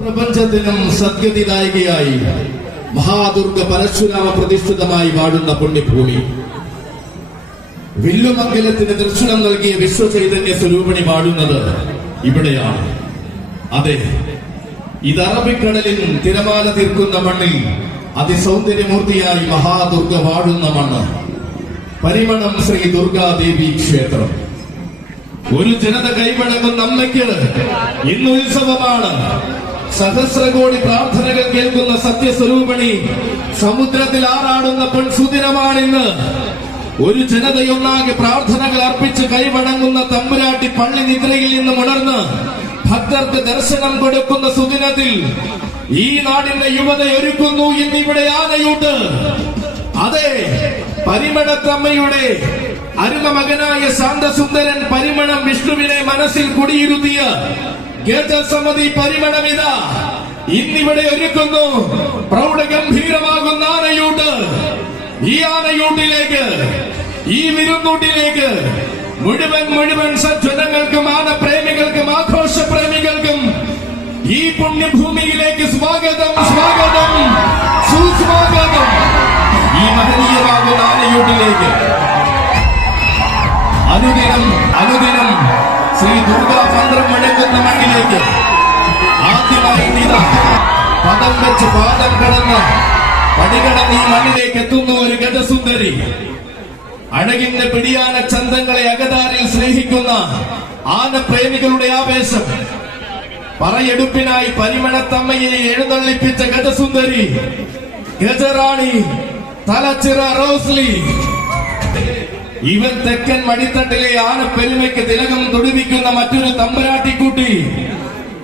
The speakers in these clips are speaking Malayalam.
പ്രപഞ്ചത്തിനും സദ്ഗതിദായികയായി മഹാദുർഗ പരശുരാമ പ്രതിഷ്ഠിതമായി വാഴുന്ന പുണ്യഭൂമി. വില്ലുമംഗലത്തിന് ദർശനം നൽകിയ വിശ്വചൈതന്യ സ്വരൂപിണി വാഴുന്നത് ഇവിടെയാണ്. അതെ, ഇത് അറബിക്കടലിൽ തിരമാല തീർക്കുന്ന മണ്ണിൽ അതിസൗന്ദര്യമൂർത്തിയായി മഹാദുർഗ വാഴുന്ന മണ്ണ്. പരിമണം ശ്രീ ദുർഗാദേവി ക്ഷേത്രം. ഒരു ജനത കൈവണങ്ങുന്ന അമ്മയ്ക്ക് ഇന്ന് ഉത്സവമാണ്. സഹസ്രകോടി പ്രാർത്ഥനകൾ കേൾക്കുന്ന സത്യസ്വരൂപിണി സമുദ്രത്തിൽ ആറാടുന്ന പൊൻസുദിനമാണിന്ന്. ഒരു ജനതയൊന്നാകെ പ്രാർത്ഥനകൾ അർപ്പിച്ച് കൈവണങ്ങുന്ന തമ്പുരാട്ടി പള്ളി നിദ്രയിൽ നിന്ന് ഉണർന്ന് ഭക്തർക്ക് ദർശനം കൊടുക്കുന്ന സുദിനത്തിൽ ഈ നാടിന്റെ യുവത ഒരുക്കുന്നു ഇന്നിവിടെ ആനയൂട്ട്. അതെ, പരിമണത്തമ്മയുടെ അരുമ മകനായ ശാന്തസുന്ദരൻ പരിമണം വിഷ്ണുവിനെ മനസ്സിൽ കുടിയിരുത്തിയ ഗജസമിതി പരിമണമിത ഇന്നിവിടെ ഒരുക്കുന്നു പ്രൗഢഗംഭീരമാകുന്ന ആനയൂട്ട്. ഈ ആനയൂട്ടിലേക്ക്, ഈ വിരുന്നൂട്ടിലേക്ക് മുഴുവൻ സജ്ജനങ്ങൾക്കും ആനപ്രേമികൾക്കും ആഘോഷപ്രേമികൾക്കും ഈ പുണ്യഭൂമിയിലേക്ക് സ്വാഗതം, സ്വാഗതം, സുസ്വാഗതം. ഈ മഹനീയമാകുന്ന ആനയൂട്ടിലേക്ക് അനുദിനം ശ്രീ ദുർഗാ മന്ത്രം മുഴങ്ങുന്ന മണ്ണിലേക്ക് ആദ്യമായി പദം വെച്ച് പാദം കടന്ന് പടികടന്ന് ഈ മണ്ണിലേക്ക് എത്തുന്ന ഒരു ഗജസുന്ദരി. അഴകിന്റെ പിടിയാന ചന്തങ്ങളെ അകതാരിൽ സ്നേഹിക്കുന്ന ആനപ്രേമികളുടെ ആവേശം. പറയെടുപ്പിനായി പരിമണത്തമ്മയെ എഴുന്നള്ളിപ്പിച്ച ഗജസുന്ദരി, ഗജറാണി തലച്ചിറ റോസ്ലി. ഇവൻ തെക്കൻ മടിത്തട്ടിലെ ആനപ്പെരുമയ്ക്ക് തിലകം തൊടുവിക്കുന്ന മറ്റൊരു തമ്പരാട്ടിക്കുട്ടി.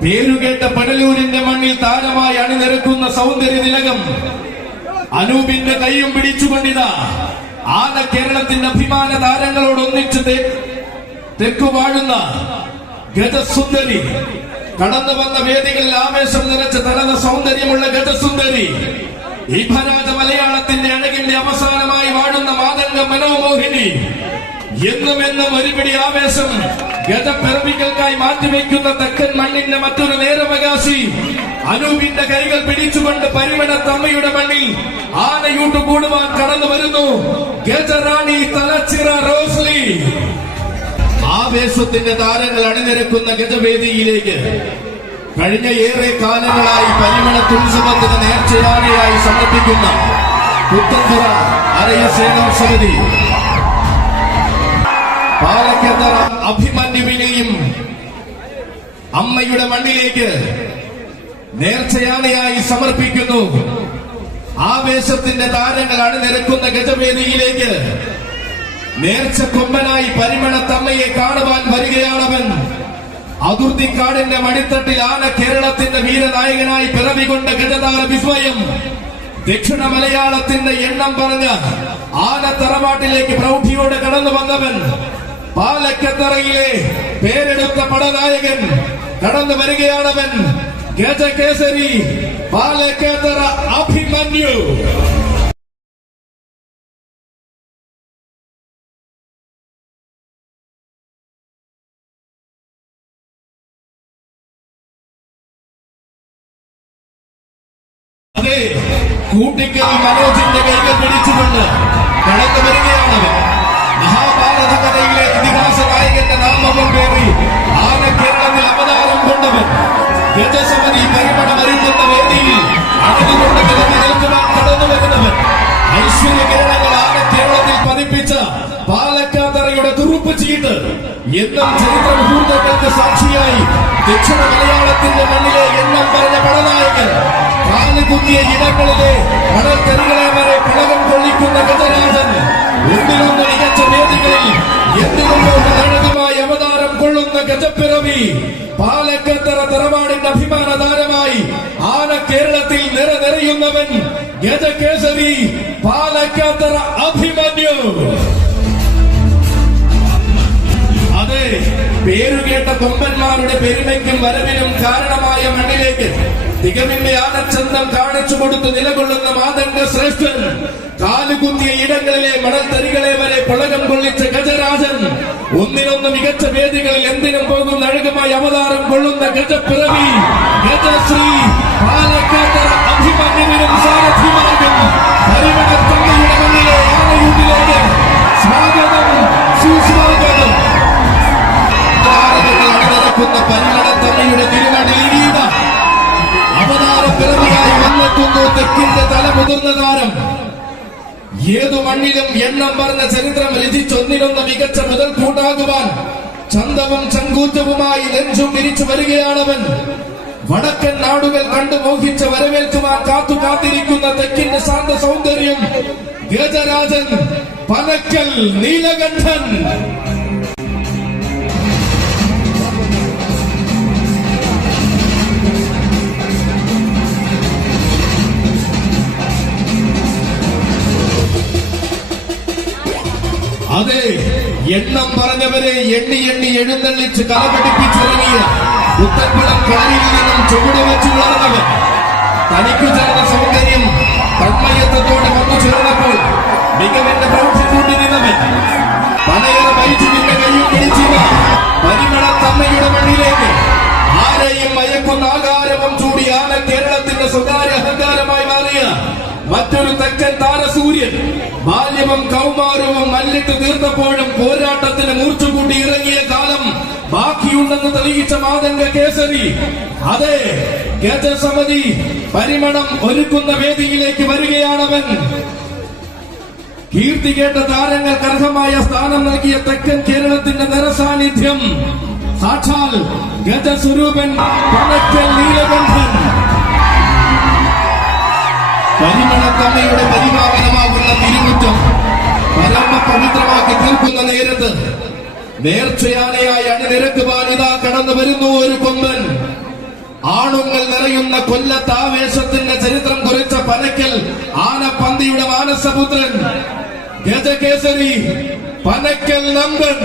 പേരുകേട്ട പടലൂരിന്റെ മണ്ണിൽ താരമായി അണിനിരക്കുന്ന സൗന്ദര്യ തിലകം. അനൂപിന്റെ കൈയും പിടിച്ചുകൊണ്ടിതാ ആന കേരളത്തിന്റെ അഭിമാന താരങ്ങളോടൊന്നിച്ച് തെക്കു വാഴുന്ന ഗജസുന്ദരി. കടന്നു വന്ന വേദികളിൽ ആവേശം നിറച്ച് തനത സൗന്ദര്യമുള്ള ഗജസുന്ദരി. ഇഭരാജ മലയാളത്തിന്റെ അഴകിന്റെ അവസാനമായി വാഴുന്ന മാതംഗ മനോമോഹിനി. എന്നും ഒരുപിടി ആവേശം ഗജപ്പിറവികൾക്കായി മാറ്റിവെക്കുന്ന തെക്കൻ മണ്ണിന്റെ മറ്റൊരു നേരവകാശി. അനൂപിന്റെ കൈകൾ പിടിച്ചുകൊണ്ട് പരിമണത്തമ്മയുടെ മണ്ണിൽ ആനയൂട്ട് കൂടുവാൻ കടന്നു വരുന്നു ഗജറാണി തലച്ചിറ റോസ്ലി. ആവേശത്തിന്റെ താരങ്ങൾ അണിനിരക്കുന്ന ഗജവേദിയിലേക്ക് കഴിഞ്ഞ ഏറെ കാലങ്ങളായി പരിമണത്തുത്സവത്തിന് നേർച്ചയാനയായി സമർപ്പിക്കുന്ന പുത്തൻപുറ അരയസേനാ സമിതി പാലക്കത്തറ അഭിമന്യുവിനെയും അമ്മയുടെ മണ്ണിലേക്ക് നേർച്ചയാനയായി സമർപ്പിക്കുന്നു. ആവേശത്തിന്റെ താരങ്ങൾ അണിനിരക്കുന്ന ഗജവേദിയിലേക്ക് നേർച്ചക്കൊമ്പനായി പരിമണത്തമ്മയെ കാണുവാൻ വരികയാണവൻ. അതിർത്തിക്കാടിന്റെ മടിത്തട്ടിൽ ആന കേരളത്തിന്റെ വീരനായകനായി പിറവികൊണ്ട ഗജതാര വിസ്മയം. ദക്ഷിണ മലയാളത്തിന്റെ എണ്ണം പറഞ്ഞ ആന തറവാട്ടിലേക്ക് പ്രൗഢിയോടെ കടന്നു വന്നവൻ. പാലക്കത്തറയിലെ പേരെടുത്ത പടനായകൻ കടന്നു വരികയാണവൻ. ഗജകേസരി പാലക്കത്തറ അഭിമന്യു. അതെ, കൂട്ടിക്കൽ മനോജിന്റെ കൈകൾ പിടിച്ചുകൊണ്ട് കടന്നു വരികയാണവൻ. മഹാഭാരത കഥയിലെ ഇതിഹാസ നായകന്റെ നാമവും പേറി ആന കേരളത്തിൽ അവതാരം കൊണ്ടവൻ. ഗജസമിതി പരിമണം അറിയുന്ന വേദിയിൽ അടഞ്ഞുകൊണ്ട് കിടന്നു നിൽക്കുവാൻ കടന്നു വരുന്നവൻ. ഐശ്വര്യകിരണങ്ങൾ ആന കേരളത്തിൽ പതിപ്പിച്ച പാലക്കാത്തറയുടെ തുറുപ്പ് ചീട്ട് എന്നും ചരിത്ര മുഹൂർത്തങ്ങൾക്ക് സാക്ഷിയായി ദക്ഷിണ മലയാളത്തിന്റെ മണ്ണിലെ എണ്ണം പറഞ്ഞ പടനായകൻ. കാലുകുത്തിയ ഇടങ്ങളിലെ കടൽക്കരുകളെ വരെ പിളകം കൊള്ളിക്കുന്ന ഗജരാജൻ. ഒന്നിനൊന്ന് മികച്ച വേദികളിൽ എന്തിനുമായി അവതാരം കൊള്ളുന്ന ഗജപ്പിറവി. പാലക്കത്തറ തറവാടിന്റെ അഭിമാന താരമായി ആന കേരളത്തിൽ നിറയുന്നവൻ ഗജകേസരി പാലക്കത്തറ അഭിമന്യു. അതെ, പേരുകേട്ട കൊമ്പന്മാരുടെ പെരുമയ്ക്കും വരവിനും കാരണമായ മണ്ണിലേക്ക് തികവിന്റെ ആനച്ചന്തം കാണിച്ചു കൊടുത്ത് നിലകൊള്ളുന്ന മാതംഗ ശ്രേഷ്ഠൻ, കാലുകുത്തിയ ഇടങ്ങളിലെ മണൽത്തരികളെ വരെ പുളകം കൊള്ളിച്ച ഗജരാജൻ, ഒന്നിനൊന്ന് മികച്ച വേദികളിൽ എന്തിനും പോകുന്ന അഴകുമായി അവതാരം കൊള്ളുന്ന ഗജപ്പിറവി, ഗജശ്രീ, പാലക്കാട്ടറ അഭിമന്യുവിനും സാരഥിമാർക്കും പരിമളത്തമ്മയുടെ മണ്ണിലെ ആനയൂട്ടിലേക്ക് സ്വാഗതം, സുസ്വാഗതം. അണിനിരക്കുന്ന പരിമളത്തമ്മയുടെ തിരുവടിയിലീത അവതാര പിറവിയായി വന്നെത്തുന്നു തെക്കിന്റെ തല മുതിർന്ന താരം. ഏതു മണ്ണിലും എണ്ണം പറഞ്ഞ ചരിത്രം രചിച്ചൊന്നിനൊന്ന് മികച്ച മുതൽക്കൂട്ടാകുവാൻ ചന്തവും ചങ്കൂറ്റവുമായി നെഞ്ചും തിരിച്ചു വരികയാണവൻ. വടക്കൻ നാടുകൾ കണ്ടു മോഹിച്ച വരവേൽക്കുവാൻ കാത്തിരിക്കുന്ന തെക്കിന്റെ ശാന്ത സൗന്ദര്യം ഗജരാജൻ പനക്കൽ നീലകണ്ഠൻ. അതെ, എണ്ണം പറഞ്ഞവരെ എണ്ണി എണ്ണി എഴുന്നള്ളിച്ച് കലപിടിപ്പിച്ചിറങ്ങിയ പുത്തൻകുളം കളരിയിൽ നിന്നും ചുവട് വെച്ച് വളർന്നവൻ. തനിക്കു ചേർന്ന സൗന്ദര്യം തന്മയത്വത്തോടെ വന്നു ചേർന്നപ്പോൾ മികവിന്റെ പ്രൗഢി കൂട്ടി നിന്നവൻ. പനയറ മൈജുവിന്റെ കയ്യും പിടിച്ചിവ പരിമളത്തമ്മയുടെ മണ്ണിലേക്ക് ആരെയും മയക്കുന്ന ആകാരവും ചൂടി ആന കേരളത്തിന്റെ സ്വകാര്യ അഹങ്കാരമായി മാറിയ മറ്റൊരു തെക്കൻ താരസൂര്യൻ. ബാല്യവും കൗമാരവും മല്ലിട്ട് തീർത്തപ്പോഴും പോരാട്ടത്തിന് മൂർച്ചുകൂട്ടി ഇറങ്ങിയ കാലം ബാക്കിയുണ്ടെന്ന് തെളിയിച്ച മാതംഗ കേസരി. അതെ, ഗജസമിതി പരിമളം ഒരുക്കുന്ന വേദിയിലേക്ക് വരികയാണവൻ. കീർത്തി കേട്ട താരങ്ങൾക്ക് അർഹമായ സ്ഥാനം നൽകിയ തെക്കൻ കേരളത്തിന്റെ നിറസാന്നിധ്യം സാക്ഷാൽ ഗജസ്വരൂപൻ പനക്കൽ നീലകണ്ഠൻ. പരിമളത്തമ്മയുടെ പരിപാലനമാകുന്ന തിരുമുറ്റം പരമ പവിത്രമാക്കി തീർക്കുന്ന നേരത്ത് നേർച്ചയാനയായി അണിനിരക്കുവാൻ ഇതാ കടന്നു വരുന്നു ഒരു കൊമ്പൻ. ആണുങ്ങൾ നിറയുന്ന കൊല്ലത്താവേശത്തിന്റെ ചരിത്രം കുറിച്ച പനക്കൽ ആനപ്പന്തിയുടെ മാനസപുത്രൻ ഗജകേസരി പനക്കൽ നമ്പൻ.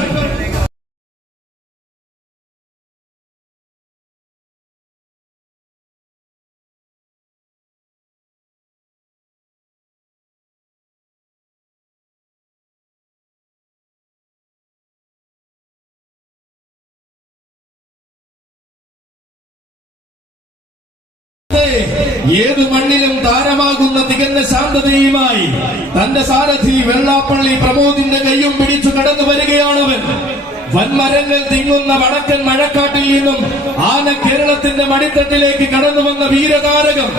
ഏതു മണ്ണിലും താരമാകുന്ന തികഞ്ഞ ശാന്തതയുമായി തന്റെ സാരഥി വെള്ളാപ്പള്ളി പ്രമോദിന്റെ കയ്യും പിടിച്ചു കടന്നു വരികയാണവൻ. വൻമരങ്ങൾ തിങ്ങുന്ന വടക്കൻ മഴക്കാട്ടിൽ നിന്നും ആന കേരളത്തിന്റെ മടിത്തട്ടിലേക്ക് കടന്നു വന്ന വീരതാരകം,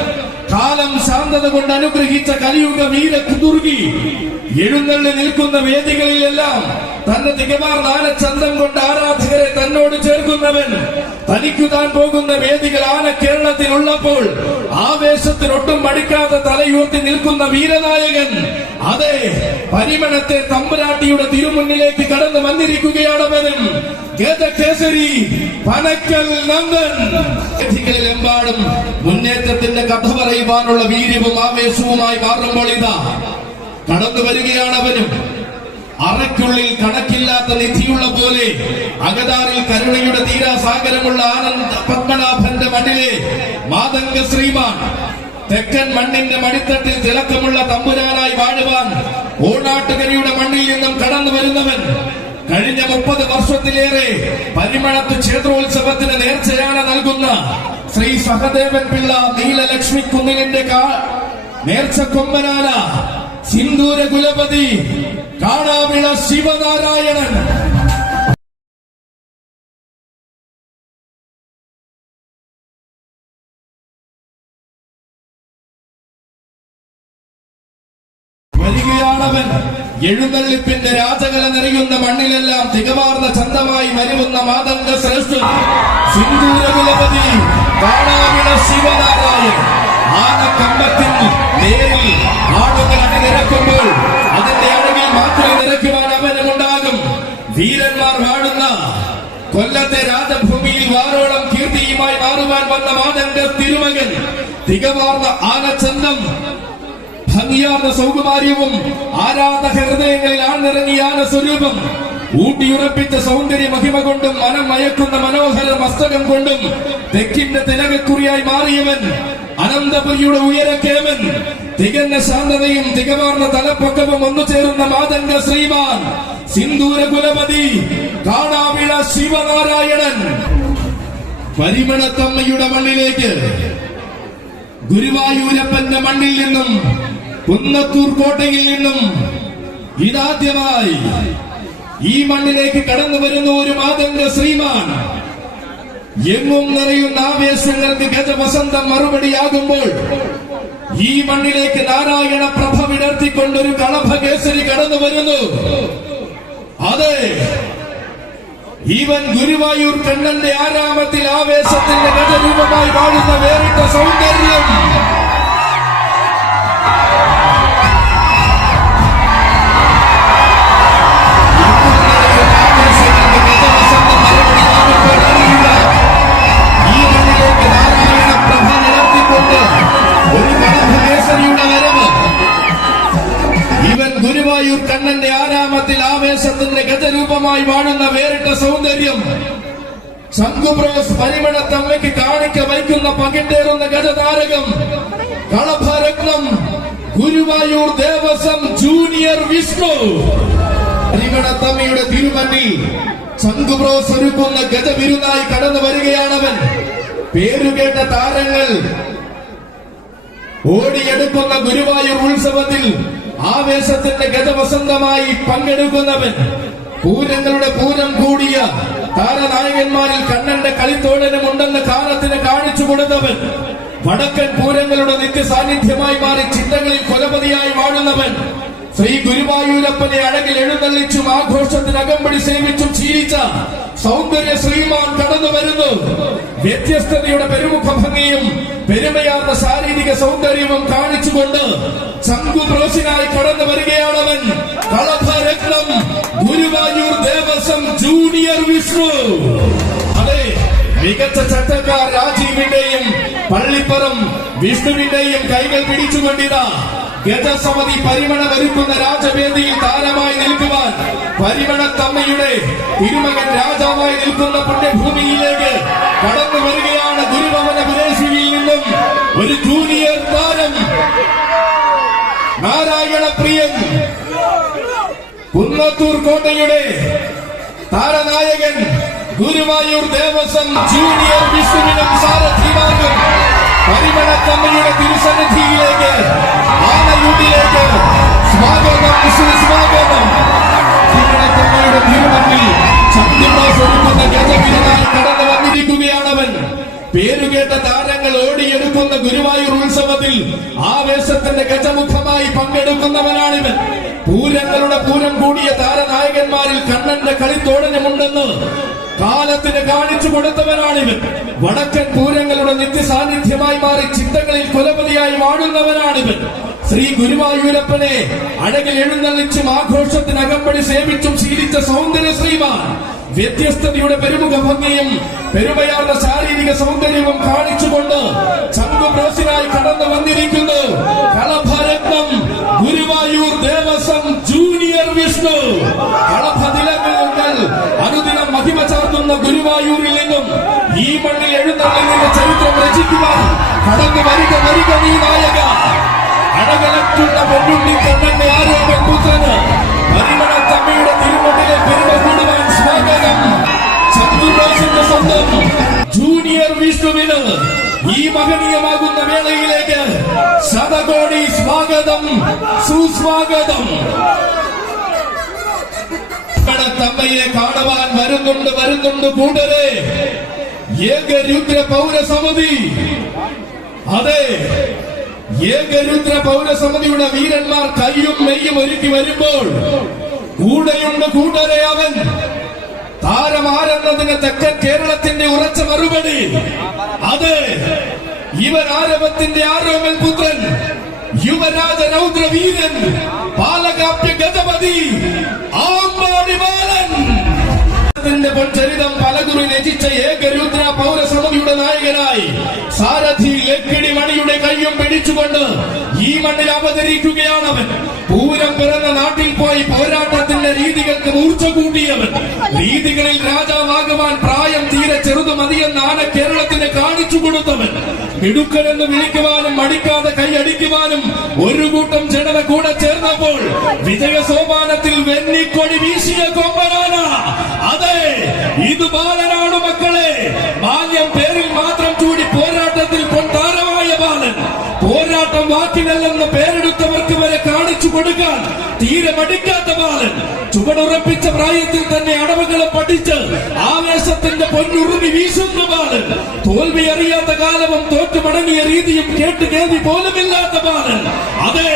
കാലം ശാന്തത കൊണ്ട് അനുഗ്രഹിച്ച കലിയുഗ വീര കുതുർഗി, എഴുന്നള്ളി നിൽക്കുന്ന വേദികളിലെല്ലാം തന്റെ തികമാർന്ന ആനച്ചന്തം കൊണ്ട് ആരാധകരെ തന്നോട് ചേർക്കുന്നവൻ. തനിക്കു താൻ പോകുന്ന വേദികൾ ആന കേരളത്തിൽ ഉള്ളപ്പോൾ ആവേശത്തിനൊട്ടും മടിക്കാതെ തലയുയർത്തി നിൽക്കുന്ന വീരനായകൻ. അതെ, പരിമളത്തെ തമ്പുരാട്ടിയുടെ തിരുമുന്നിലേക്ക് കടന്നു വന്നിരിക്കുകയാണവനും ഗജകേസരി പനക്കൽ നന്ദൻ. വേദികളിലെമ്പാടും മുന്നേറ്റത്തിന്റെ കഥ പറയുവാനുള്ള വീര്യവും ആവേശവുമായി മാറുമ്പോൾ ഇതാ കടന്നു വരികയാണവനും. അറയ്ക്കുള്ളിൽ കണക്കില്ലാത്ത നിധിയുള്ള പോലെ അകതാറിൽ കരുണയുടെ തീരാസാഗരമുള്ള ആനന്ദ പത്മനാഭന്റെ മണ്ണിലെ മാതംഗ ശ്രീമാൻ. തെക്കൻ മണ്ണിന്റെ മടിത്തട്ടിൽ തിളക്കമുള്ള തമ്പുരാനായി വാഴുവാൻ ഓണാട്ടുകരയുടെ മണ്ണിൽ നിന്നും കടന്നു വരുന്നവൻ. കഴിഞ്ഞ 30 വർഷത്തിലേറെ പരിമളത്ത് ക്ഷേത്രോത്സവത്തിന് നേർച്ചയാന നൽകുന്ന ശ്രീ സഹദേവൻ പിള്ള നീലലക്ഷ്മി കുന്നിലിന്റെ നേർച്ചക്കൊമ്പനാന സിന്ദൂര കുലപതി കാണാവിള ശിവനാരായണൻ. വരികയാണവൻ. എഴുന്നള്ളിപ്പിന്റെ രാജകല നിറയുന്ന മണ്ണിലെല്ലാം തികമാർന്ന ചന്തമായി വരുന്ന മാതംഗ ശ്രേഷ്ഠൻ സിന്ദൂര കുലപതി കാണാവിള ശിവനാരായണൻ. ആനക്കമ്പത്തിൽ നേരിൽ ആളുകൾ അണിനിരക്കുമ്പോൾ അതിന്റെ അഴകിൽ മാത്രം നിരക്കുവാൻ അവനുമുണ്ടാകും. വീരന്മാർ വാഴുന്ന കൊല്ലത്തെ രാജഭൂമിയിൽ വാരോളം കീർത്തിയുമായി മാറുവാൻ വന്ന മാതംഗ തിരുമകൻ. തികമാർന്ന ആനച്ചന്തം, ഭംഗിയാർന്ന സൗകുമാര്യവും ആരാധക ഹൃദയങ്ങളിൽ ആഴ്ന്നിറങ്ങിയ ആന സ്വരൂപം, ഊട്ടിയുറപ്പിച്ച സൗന്ദര്യ മഹിമ കൊണ്ടും മനം മയക്കുന്ന മനോഹര മസ്തകം കൊണ്ടും തെക്കിന്റെ തിലകക്കുറിയായി മാറിയവൻ, അനന്തപുരിയുടെ ഉയരക്കേമൻ, തികഞ്ഞ ശാന്തതയും തികമാർന്ന തലപ്പൊക്കവും ഒന്നു ചേരുന്ന മാതംഗ ശ്രീമാൻ, സിന്ദൂര കുലപതി, കാണാവിള ശിവനാരായണൻ. പരിമണത്തമ്മയുടെ മണ്ണിലേക്ക്, ഗുരുവായൂരപ്പന്റെ മണ്ണിൽ നിന്നും, കുന്നത്തൂർ കോട്ടയിൽ നിന്നും ഇതാദ്യമായി ഈ മണ്ണിലേക്ക് കടന്നു വരുന്ന ഒരു മാതംഗ ശ്രീമാൻ. എങ്ങും നിറയുന്ന ആവേശങ്ങൾക്ക് ഗജവസന്തം മറുപടിയാകുമ്പോൾ ഈ മണ്ണിലേക്ക് നാരായണ പ്രഭ വിടർത്തിക്കൊണ്ടൊരു കളഭകേസരി കടന്നു വരുന്നു. അതെ, ഇവൻ ഗുരുവായൂർ കണ്ണന്റെ ആരാമത്തിൽ ആവേശത്തിന്റെ ഗജരൂപമായി വാഴുന്ന വേറിട്ട സൗന്ദര്യം. ഈ മണ്ണിലേക്ക് നാരായണ പ്രഭ നിലർത്തിക്കൊണ്ട് ഒരു കളഭകേസരിയുടെ വരവ്. ഇവൻ ഗുരുവായൂർ കണ്ണന്റെ ആരാമത്തിൽ ആവേശത്തിന്റെ ഗജരൂപമായി വാഴുന്ന വേറിട്ട സൗന്ദര്യം. ശംഖുബ്രോസ് പരിമണത്തമ്മയ്ക്ക് കാണിക്ക വയ്ക്കുന്ന പകിണ്ടേറുന്ന ഗജതാരകം, കളഭരത്നം, ഗുരുവായൂർ ദേവസ്വം ജൂനിയർ വിഷ്ണു. പരിമണത്തമ്മയുടെ തിരുമന്നിൽ ശംഖുബ്രോസ് ഒരുക്കുന്ന ഗജവിരുന്നായി കടന്നു വരികയാണവൻ. പേരുകേട്ട താരങ്ങൾ ഓടിയെടുക്കുന്ന ഗുരുവായൂർ ഉത്സവത്തിൽ ആവേശത്തിന്റെ ഗജവസന്തമായി പങ്കെടുക്കുന്നവൻ. പൂരങ്ങളുടെ പൂരം കൂടിയ താരനായകന്മാരിൽ കണ്ണന്റെ കളിത്തോഴനും ഉണ്ടെന്ന് കാലത്തിന് കാണിച്ചു കൊടുത്തവൻ. വടക്കൻ പൂരങ്ങളുടെ നിത്യസാന്നിധ്യമായി മാറി ചിന്തകളിൽ കൊലപതിയായി വാഴുന്നവൻ. ശ്രീ ഗുരുവായൂരപ്പനെ അഴകിൽ എഴുന്നള്ളിച്ചും ആഘോഷത്തിന് അകമ്പടി സേവിച്ചും ശീലിച്ച സൗന്ദര്യ ശ്രീമാൻ കടന്നു വരുന്നു. വ്യത്യസ്തതയുടെ പെരുമുഖ ഭംഗിയും പെരുമയാർന്ന ശാരീരിക സൗന്ദര്യവും കാണിച്ചുകൊണ്ട് ശംഖുബ്രോസിനായി കടന്നു വരികയാണവൻ. കളഭരത്നം, ഗുരുവായൂർ ദേവസ്വം ജൂനിയർ വിഷ്ണു. അതെ, മികച്ച ചട്ടക്കാർ രാജീവിന്റെയും പള്ളിപ്പുറം വിഷ്ണുവിന്റെയും കൈകൾ പിടിച്ചുകൊണ്ടിതാ ഗജസമിതി പരിമണ ഒരുക്കുന്ന രാജവേദിയിൽ താരമായി നിൽക്കുവാൻ പരിമണത്തമ്മയുടെ തിരുമകൻ രാജാവായി നിൽക്കുന്ന പുണ്യഭൂമിയിലേക്ക് കടന്നു വരികയാണ്. ഗുരുഭവന വിദേശിയിൽ നിന്നും ഒരു ജൂനിയർ താരം, നാരായണ പ്രിയൻ, കുന്നത്തൂർ കോട്ടയുടെ താരനായകൻ, ഗുരുവായൂർ ദേവസ്വം ജൂനിയർ വിഷ്ണുവിനും സാരഥിമാർക്കും പരിമണത്തമ്മയുടെ തിരുസന്നിധിയിലേക്ക്, ആനയൂട്ടിലേക്ക് സ്വാഗതം, സുസ്വാഗതം. പരിമണത്തമ്മയുടെ തിരുമന്നിൽ ശംഖുബ്രോസ് ഒരുക്കുന്ന ഗജവിരുന്നായി കടന്നു വന്നിരിക്കുകയാണവൻ. പേരുകേട്ട താരങ്ങൾ ഓടിയെടുക്കുന്ന ഗുരുവായൂർ ഉത്സവത്തിൽ ആവേശത്തിന്റെ ഗജമുഖമായി പങ്കെടുക്കുന്നവനാണിവൻ. പൂരങ്ങളുടെ പൂരം കൂടിയ താരനായകന്മാരിൽ കണ്ണന്റെ കളിത്തോടനുമുണ്ടെന്ന് കാലത്തിന് കാണിച്ചു കൊടുത്തവനാണിവൻ. വടക്കൻ പൂരങ്ങളുടെ നിത്യസാന്നിധ്യമായി മാറി ചിന്തകളിൽ കൊലപതിയായി വാഴുന്നവനാണിവൻ. ശ്രീ ഗുരുവായൂരപ്പനെ അഴകിൽ എഴുന്നള്ളിച്ചും ആഘോഷത്തിന് അകമ്പടി സേവിച്ചും ശീലിച്ച സൗന്ദര്യ ശ്രീമാൻ. വ്യത്യസ്തതയുടെ പെരുമുഖ ഭംഗിയും പെരുമയാർന്ന ശാരീരിക സൗന്ദര്യവും കാണിച്ചുകൊണ്ട് ശംഖുബ്രോസിനായി കടന്നു വന്നിരിക്കുന്നു. കളഭരത്നം, ഗുരുവായൂർ ദേവസ്വം ജൂനിയർ വിഷ്ണു. കളഭതിലകങ്ങൾ അനുദിനം മഹിമ ചാർത്തുന്ന ഗുരുവായൂരിൽ നിന്നും ഈ മണ്ണിൽ എഴുന്നള്ളിന്റെ ചരിത്രം രചിക്കുവാൻ കടന്നു വരിക വരിക നീ നായക. അഴകലറ്റുന്ന പൊന്നുണ്ണി കണ്ണന്റെ ആരോഗ്യം പുത്രന് പരിമണത്തമ്മയുടെ തിരുമണ്ണിലെ പെരുമ കൂടുവാൻ സ്വാഗതം. ശംഖുബ്രോസിന്റെ സ്വന്തം ജൂനിയർ വിഷ്ണുവിന് ഈ മഹനീയമാകുന്ന വേളയിലേക്ക് ശതകോടി സ്വാഗതം, സുസ്വാഗതം. തമ്മയെ കാണുവാൻ വരുന്നുണ്ട് കൂടരെ ഏകരുദ്ര പൗരസമിതി. അതെ, ഏകരുദ്ര പൗരസമിതിയുടെ വീരന്മാർ കയ്യും മെയ്യും ഒരുക്കി വരുമ്പോൾ കൂടെയുണ്ട് കൂടരെ അവൻ. താരമാരെന്നതിന് തെക്കൻ കേരളത്തിന്റെ ഉറച്ച മറുപടി. അതെ, ഇവൻ ആരവത്തിന്റെ ആരോമൽ പുത്രൻ, യുവരാജ രൗദ്ര വീരൻ, പാലകാപ്യ ഗജപതി, ആമ്പാടി ബാലൻ. പൊൻചരിതം പലകുറി രചിച്ച ഏകരുദ്ര പൗരസമിതിയുടെ നായകനായി സാരഥി ലക്കിടി മണിയുടെ കയ്യും പിടിച്ചുകൊണ്ട് ഈ മണ്ണിൽ അവതരിക്കുകയാണവൻ. പൂരം പിറന്ന നാട്ടിൽ പോയി പോരാട്ടത്തിന്റെ രീതികൾക്ക് മൂർച്ച കൂട്ടിയവൻ. രീതികളിൽ രാജാവാകുവാൻ പ്രായം എന്ന് ആന കേരളത്തിന് കാണിച്ചു കൊടുത്തവൻ. മിടുക്കനെന്ന് വിളിക്കുവാനും മടിക്കാതെ കൈയടിക്കുവാനും ഒരു കൂട്ടം ജനത കൂടെ ചേർന്നപ്പോൾ വിജയ സോപാനത്തിൽ വെന്നിക്കൊടി വീശിയ കൊമ്പനാന. അതെ, ഇത് ബാലനാണ് മക്കളെ. ബാല്യം പേരിൽ മാത്രം ചൂടി പോരാട്ടത്തിൽ പൊൻതാരമായ ബാലൻ. പോരാട്ടം വാക്കിനല്ലെന്ന് പേരെടുത്തവർക്ക് വരെ കാണിച്ചു കൊടുക്കാൻ തീരെ മടിക്കാത്ത ബാലൻ. ചുവടുറപ്പിച്ച പ്രായത്തിൽ തന്നെ അടവുകളെ പഠിച്ച് ആവേശത്തിന്റെ പൊന്നുറുമി വീശുന്ന ബാലൻ. തോൽവി അറിയാത്ത കാലവും തോറ്റു മടങ്ങിയ രീതിയും കേട്ട് കേൾവി പോലുമില്ലാത്ത ബാലൻ. അതെ,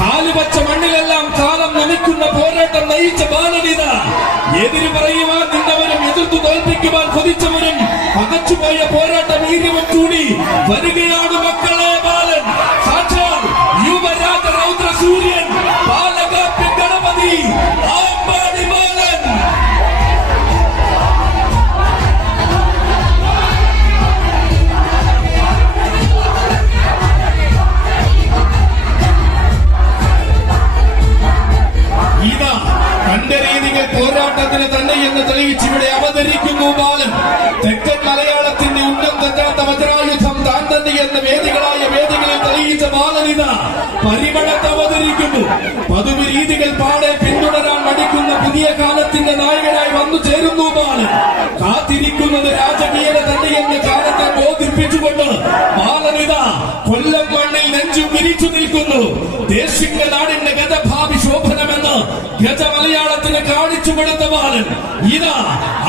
കാലുവച്ച മണ്ണിലെല്ലാം കാലം നമിക്കുന്ന പോരാട്ടം നയിച്ച ബാലനിത. എതിര് പറയുവാൻ നിന്നവരും എതിർത്തു തോൽപ്പിക്കുവാൻ കൊതിച്ചവരും പകച്ചുപോയ പോരാട്ട വീര്യവും കൂടി വരികയാണ് മക്കളെ ബാലൻ. സാക്ഷാൽ യുവരാജ രൗദ്ര സൂര്യൻ, ബാലകാപ്യ ഗണപതി, ആമ്പാടി ബാലൻ. ഇതാ തന്റെ രീതികൾ പോരാട്ടത്തിന് തന്നെ എന്ന് തെളിയിച്ചിവിടെ അവതരിക്കുന്നു ബാലൻ. തെക്കൻ മലയാളത്തിന്റെ ഉന്നം തെറ്റാത്ത വജ്രായുധം താൻ തന്നെ എന്ന വേദികളായ വേദികളിൽ തെളിയിച്ച ബാലനിത പരിമളത്ത് അവതരിക്കുന്നു. പതിവ് രീതികൾ പാടെ പിന്തുടരാൻ മടിക്കുന്ന പുതിയ കാലത്തിന്റെ നായകനായി വന്നു ചേരുന്നു ബാലൻ. കാത്തിരിക്കുന്നത് രാജകീയത തന്നെയെന്ന് കാലത്തെ ബോധിപ്പിച്ചുകൊണ്ട് ബാലനിത കൊല്ലം മണ്ണിൽ നെഞ്ചു വിരിച്ചു നിൽക്കുന്നു. ദേശിക നാടിന്റെ ഗതഭാവി ശോഭനമെന്ന് ഗജ മലയാളത്തിന് കാണിച്ചു കൊടുത്ത ബാലൻ ഇതാ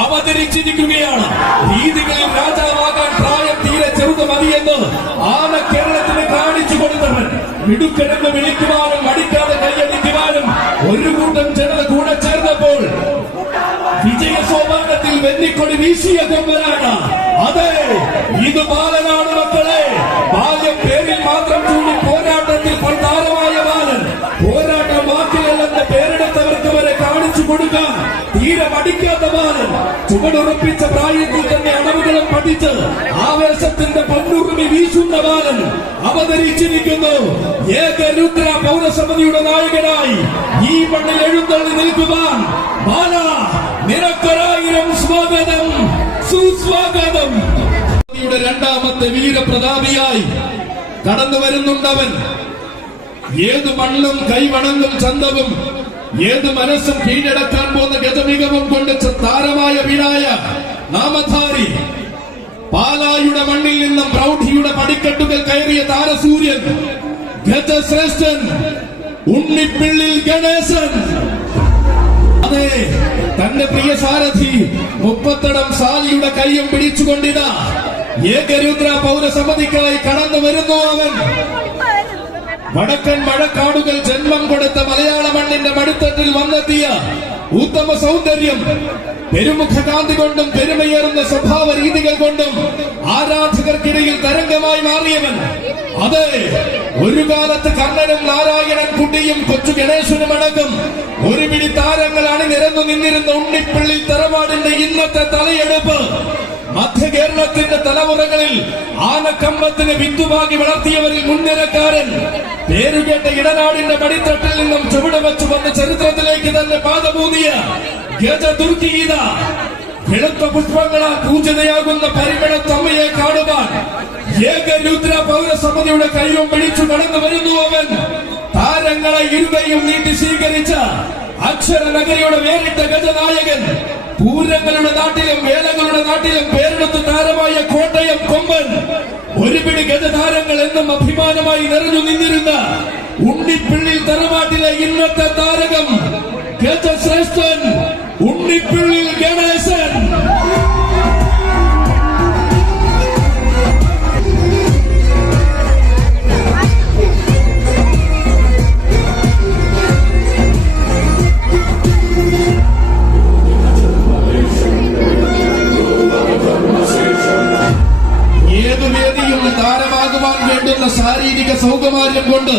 അവതരിച്ചിരിക്കുകയാണ്. രീതികളിൽ രാജാവാകാൻ പ്രായം തീരെ ചെറുത് മതിയെന്ന് ആന കേരളത്തിന് കാണിച്ചു കൊടുത്തവൻ. മിടുക്കനെന്ന് വിളിക്കുവാനും മടിക്കാതെ കൈയടിക്കുവാനും ഒരു കൂട്ടം ജനത കൂടെ ചേർന്നപ്പോൾ വിജയ സോപാനത്തിൽ വെന്നിക്കൊടി വീശിയ കൊമ്പനാണ്. അതെ, ഇത് ബാലനാണ് മക്കളെ. ബാല്യം പേരിൽ മാത്രം ചൂടി പോരാട്ടത്തിൽ പ്രധാനമായ ബാലൻ. പോരാട്ടം വാക്കിലല്ലെന്ന് പേരെടുത്തവർക്ക് വരെ കാണിച്ചു കൊടുക്കാൻ തീരെ മടിക്കാത്ത ബാലൻ. ചുവടുറപ്പിച്ച പ്രായത്തിൽ തന്നെ അടവുകളും പഠിച്ച് ആവേശത്തിന്റെ പൊന്നുറുമി വീശുന്ന ബാലൻ അവതരിച്ചിരിക്കുന്നു. ഏകരുദ്ര പൗരസമിതിയുടെ നായകനായി ഈ മണ്ണിൽ എഴുന്നള്ളി നിൽക്കുവാൻ ബാല, നിനക്കൊരായിരം സ്വാഗതം, സുസ്വാഗതം. രണ്ടാമത്തെ വീരപ്രതാപിയായി കടന്നു വരുന്നുണ്ടവൻ. ഏത് മണ്ണും കൈവണങ്ങും ചന്തവും ഏത് മനസ്സും കീഴടക്കാൻ പോകുന്ന ഗജമികവും കൊണ്ട് താരമായ വീണായ നാമധാരി, പാലായുടെ മണ്ണിൽ നിന്നും പ്രൗഢിയുടെ പടിക്കെട്ടുകൾ കയറിയ താരസൂര്യൻ, ഗജശ്രേഷ്ഠൻ, ഉണ്ണിപ്പിള്ളിൽ ഗണേശൻ. അതെ, തന്റെ പ്രിയ സാരഥി മുപ്പത്തടം സാലിയുടെ കയ്യും പിടിച്ചുകൊണ്ടിതാ ഏകരുദ്ര പൗരസമിതിക്കായി കടന്നു വരുന്നു അവൻ. വടക്കൻ മഴക്കാടുകൾ ജന്മം കൊടുത്ത മലയാള മണ്ണിന്റെ മടിത്തട്ടിൽ വന്നെത്തിയ ഉത്തമ സൗന്ദര്യം, പെരുമുഖ കാന്തി കൊണ്ടും പെരുമയേറുന്ന സ്വഭാവ രീതികൾ കൊണ്ടും ആരാധകർക്കിടയിൽ തരംഗമായി മാറിയവൻ. അതെ, ഒരു കാലത്ത് കണ്ണനും നാരായണൻ കുട്ടിയും കൊച്ചു ഗണേശനും അടക്കം ഒരു പിടി താരങ്ങൾ അണിനിരന്നു നിന്നിരുന്ന ഉണ്ണിപ്പിള്ളി തറവാടിന്റെ ഇന്നത്തെ തലയെടുപ്പ് മധ്യ കേരളത്തിന്റെ തലമുറകളിൽ ആനക്കമ്പത്തിന് വിത്തുവാങ്ങി വളർത്തിയവരിൽ മുൻനിരക്കാരൻ, പേരുകേട്ട ഇടനാടിന്റെ മടിത്തട്ടിൽ നിന്നും ചുവട് വെച്ചു വന്ന് ചരിത്രത്തിലേക്ക് തന്നെ പാദമൂന്നിയ ഗജദുർഗീത, വെളുത്ത പുഷ്പങ്ങളാൽ പൂജിതയാകുന്ന പരിമളത്തമ്മയെ കാണുവാൻ ഏകരുദ്ര പൗരസമിതിയുടെ കൈയും പിടിച്ചു കടന്നു വരുന്നു അവൻ. താരങ്ങളെ ഇരുകയും നീട്ടി സ്വീകരിച്ച അക്ഷര നഗരിയുടെ വേറിട്ട ഗജനായകൻ, പൂരങ്ങളുടെ നാട്ടിലും വേലകളുടെ നാട്ടിലും പേരെടുത്ത് താരമായ കോട്ടയം കൊമ്പൻ, ഒരു പിടി ഗജതാരങ്ങൾ എന്നും അഭിമാനമായി നിറഞ്ഞു നിന്നിരുന്ന ഉണ്ണിപ്പിള്ളിൽ തറവാട്ടിലെ ഇന്നത്തെ താരകം ഗജശ്രേഷ്ഠൻ, ഉണ്ണിപ്പിള്ളിൽ ഗണേശൻ. താരമാകുവാൻ വേണ്ടുന്ന ശാരീരിക സൗകുമാര്യം കൊണ്ട്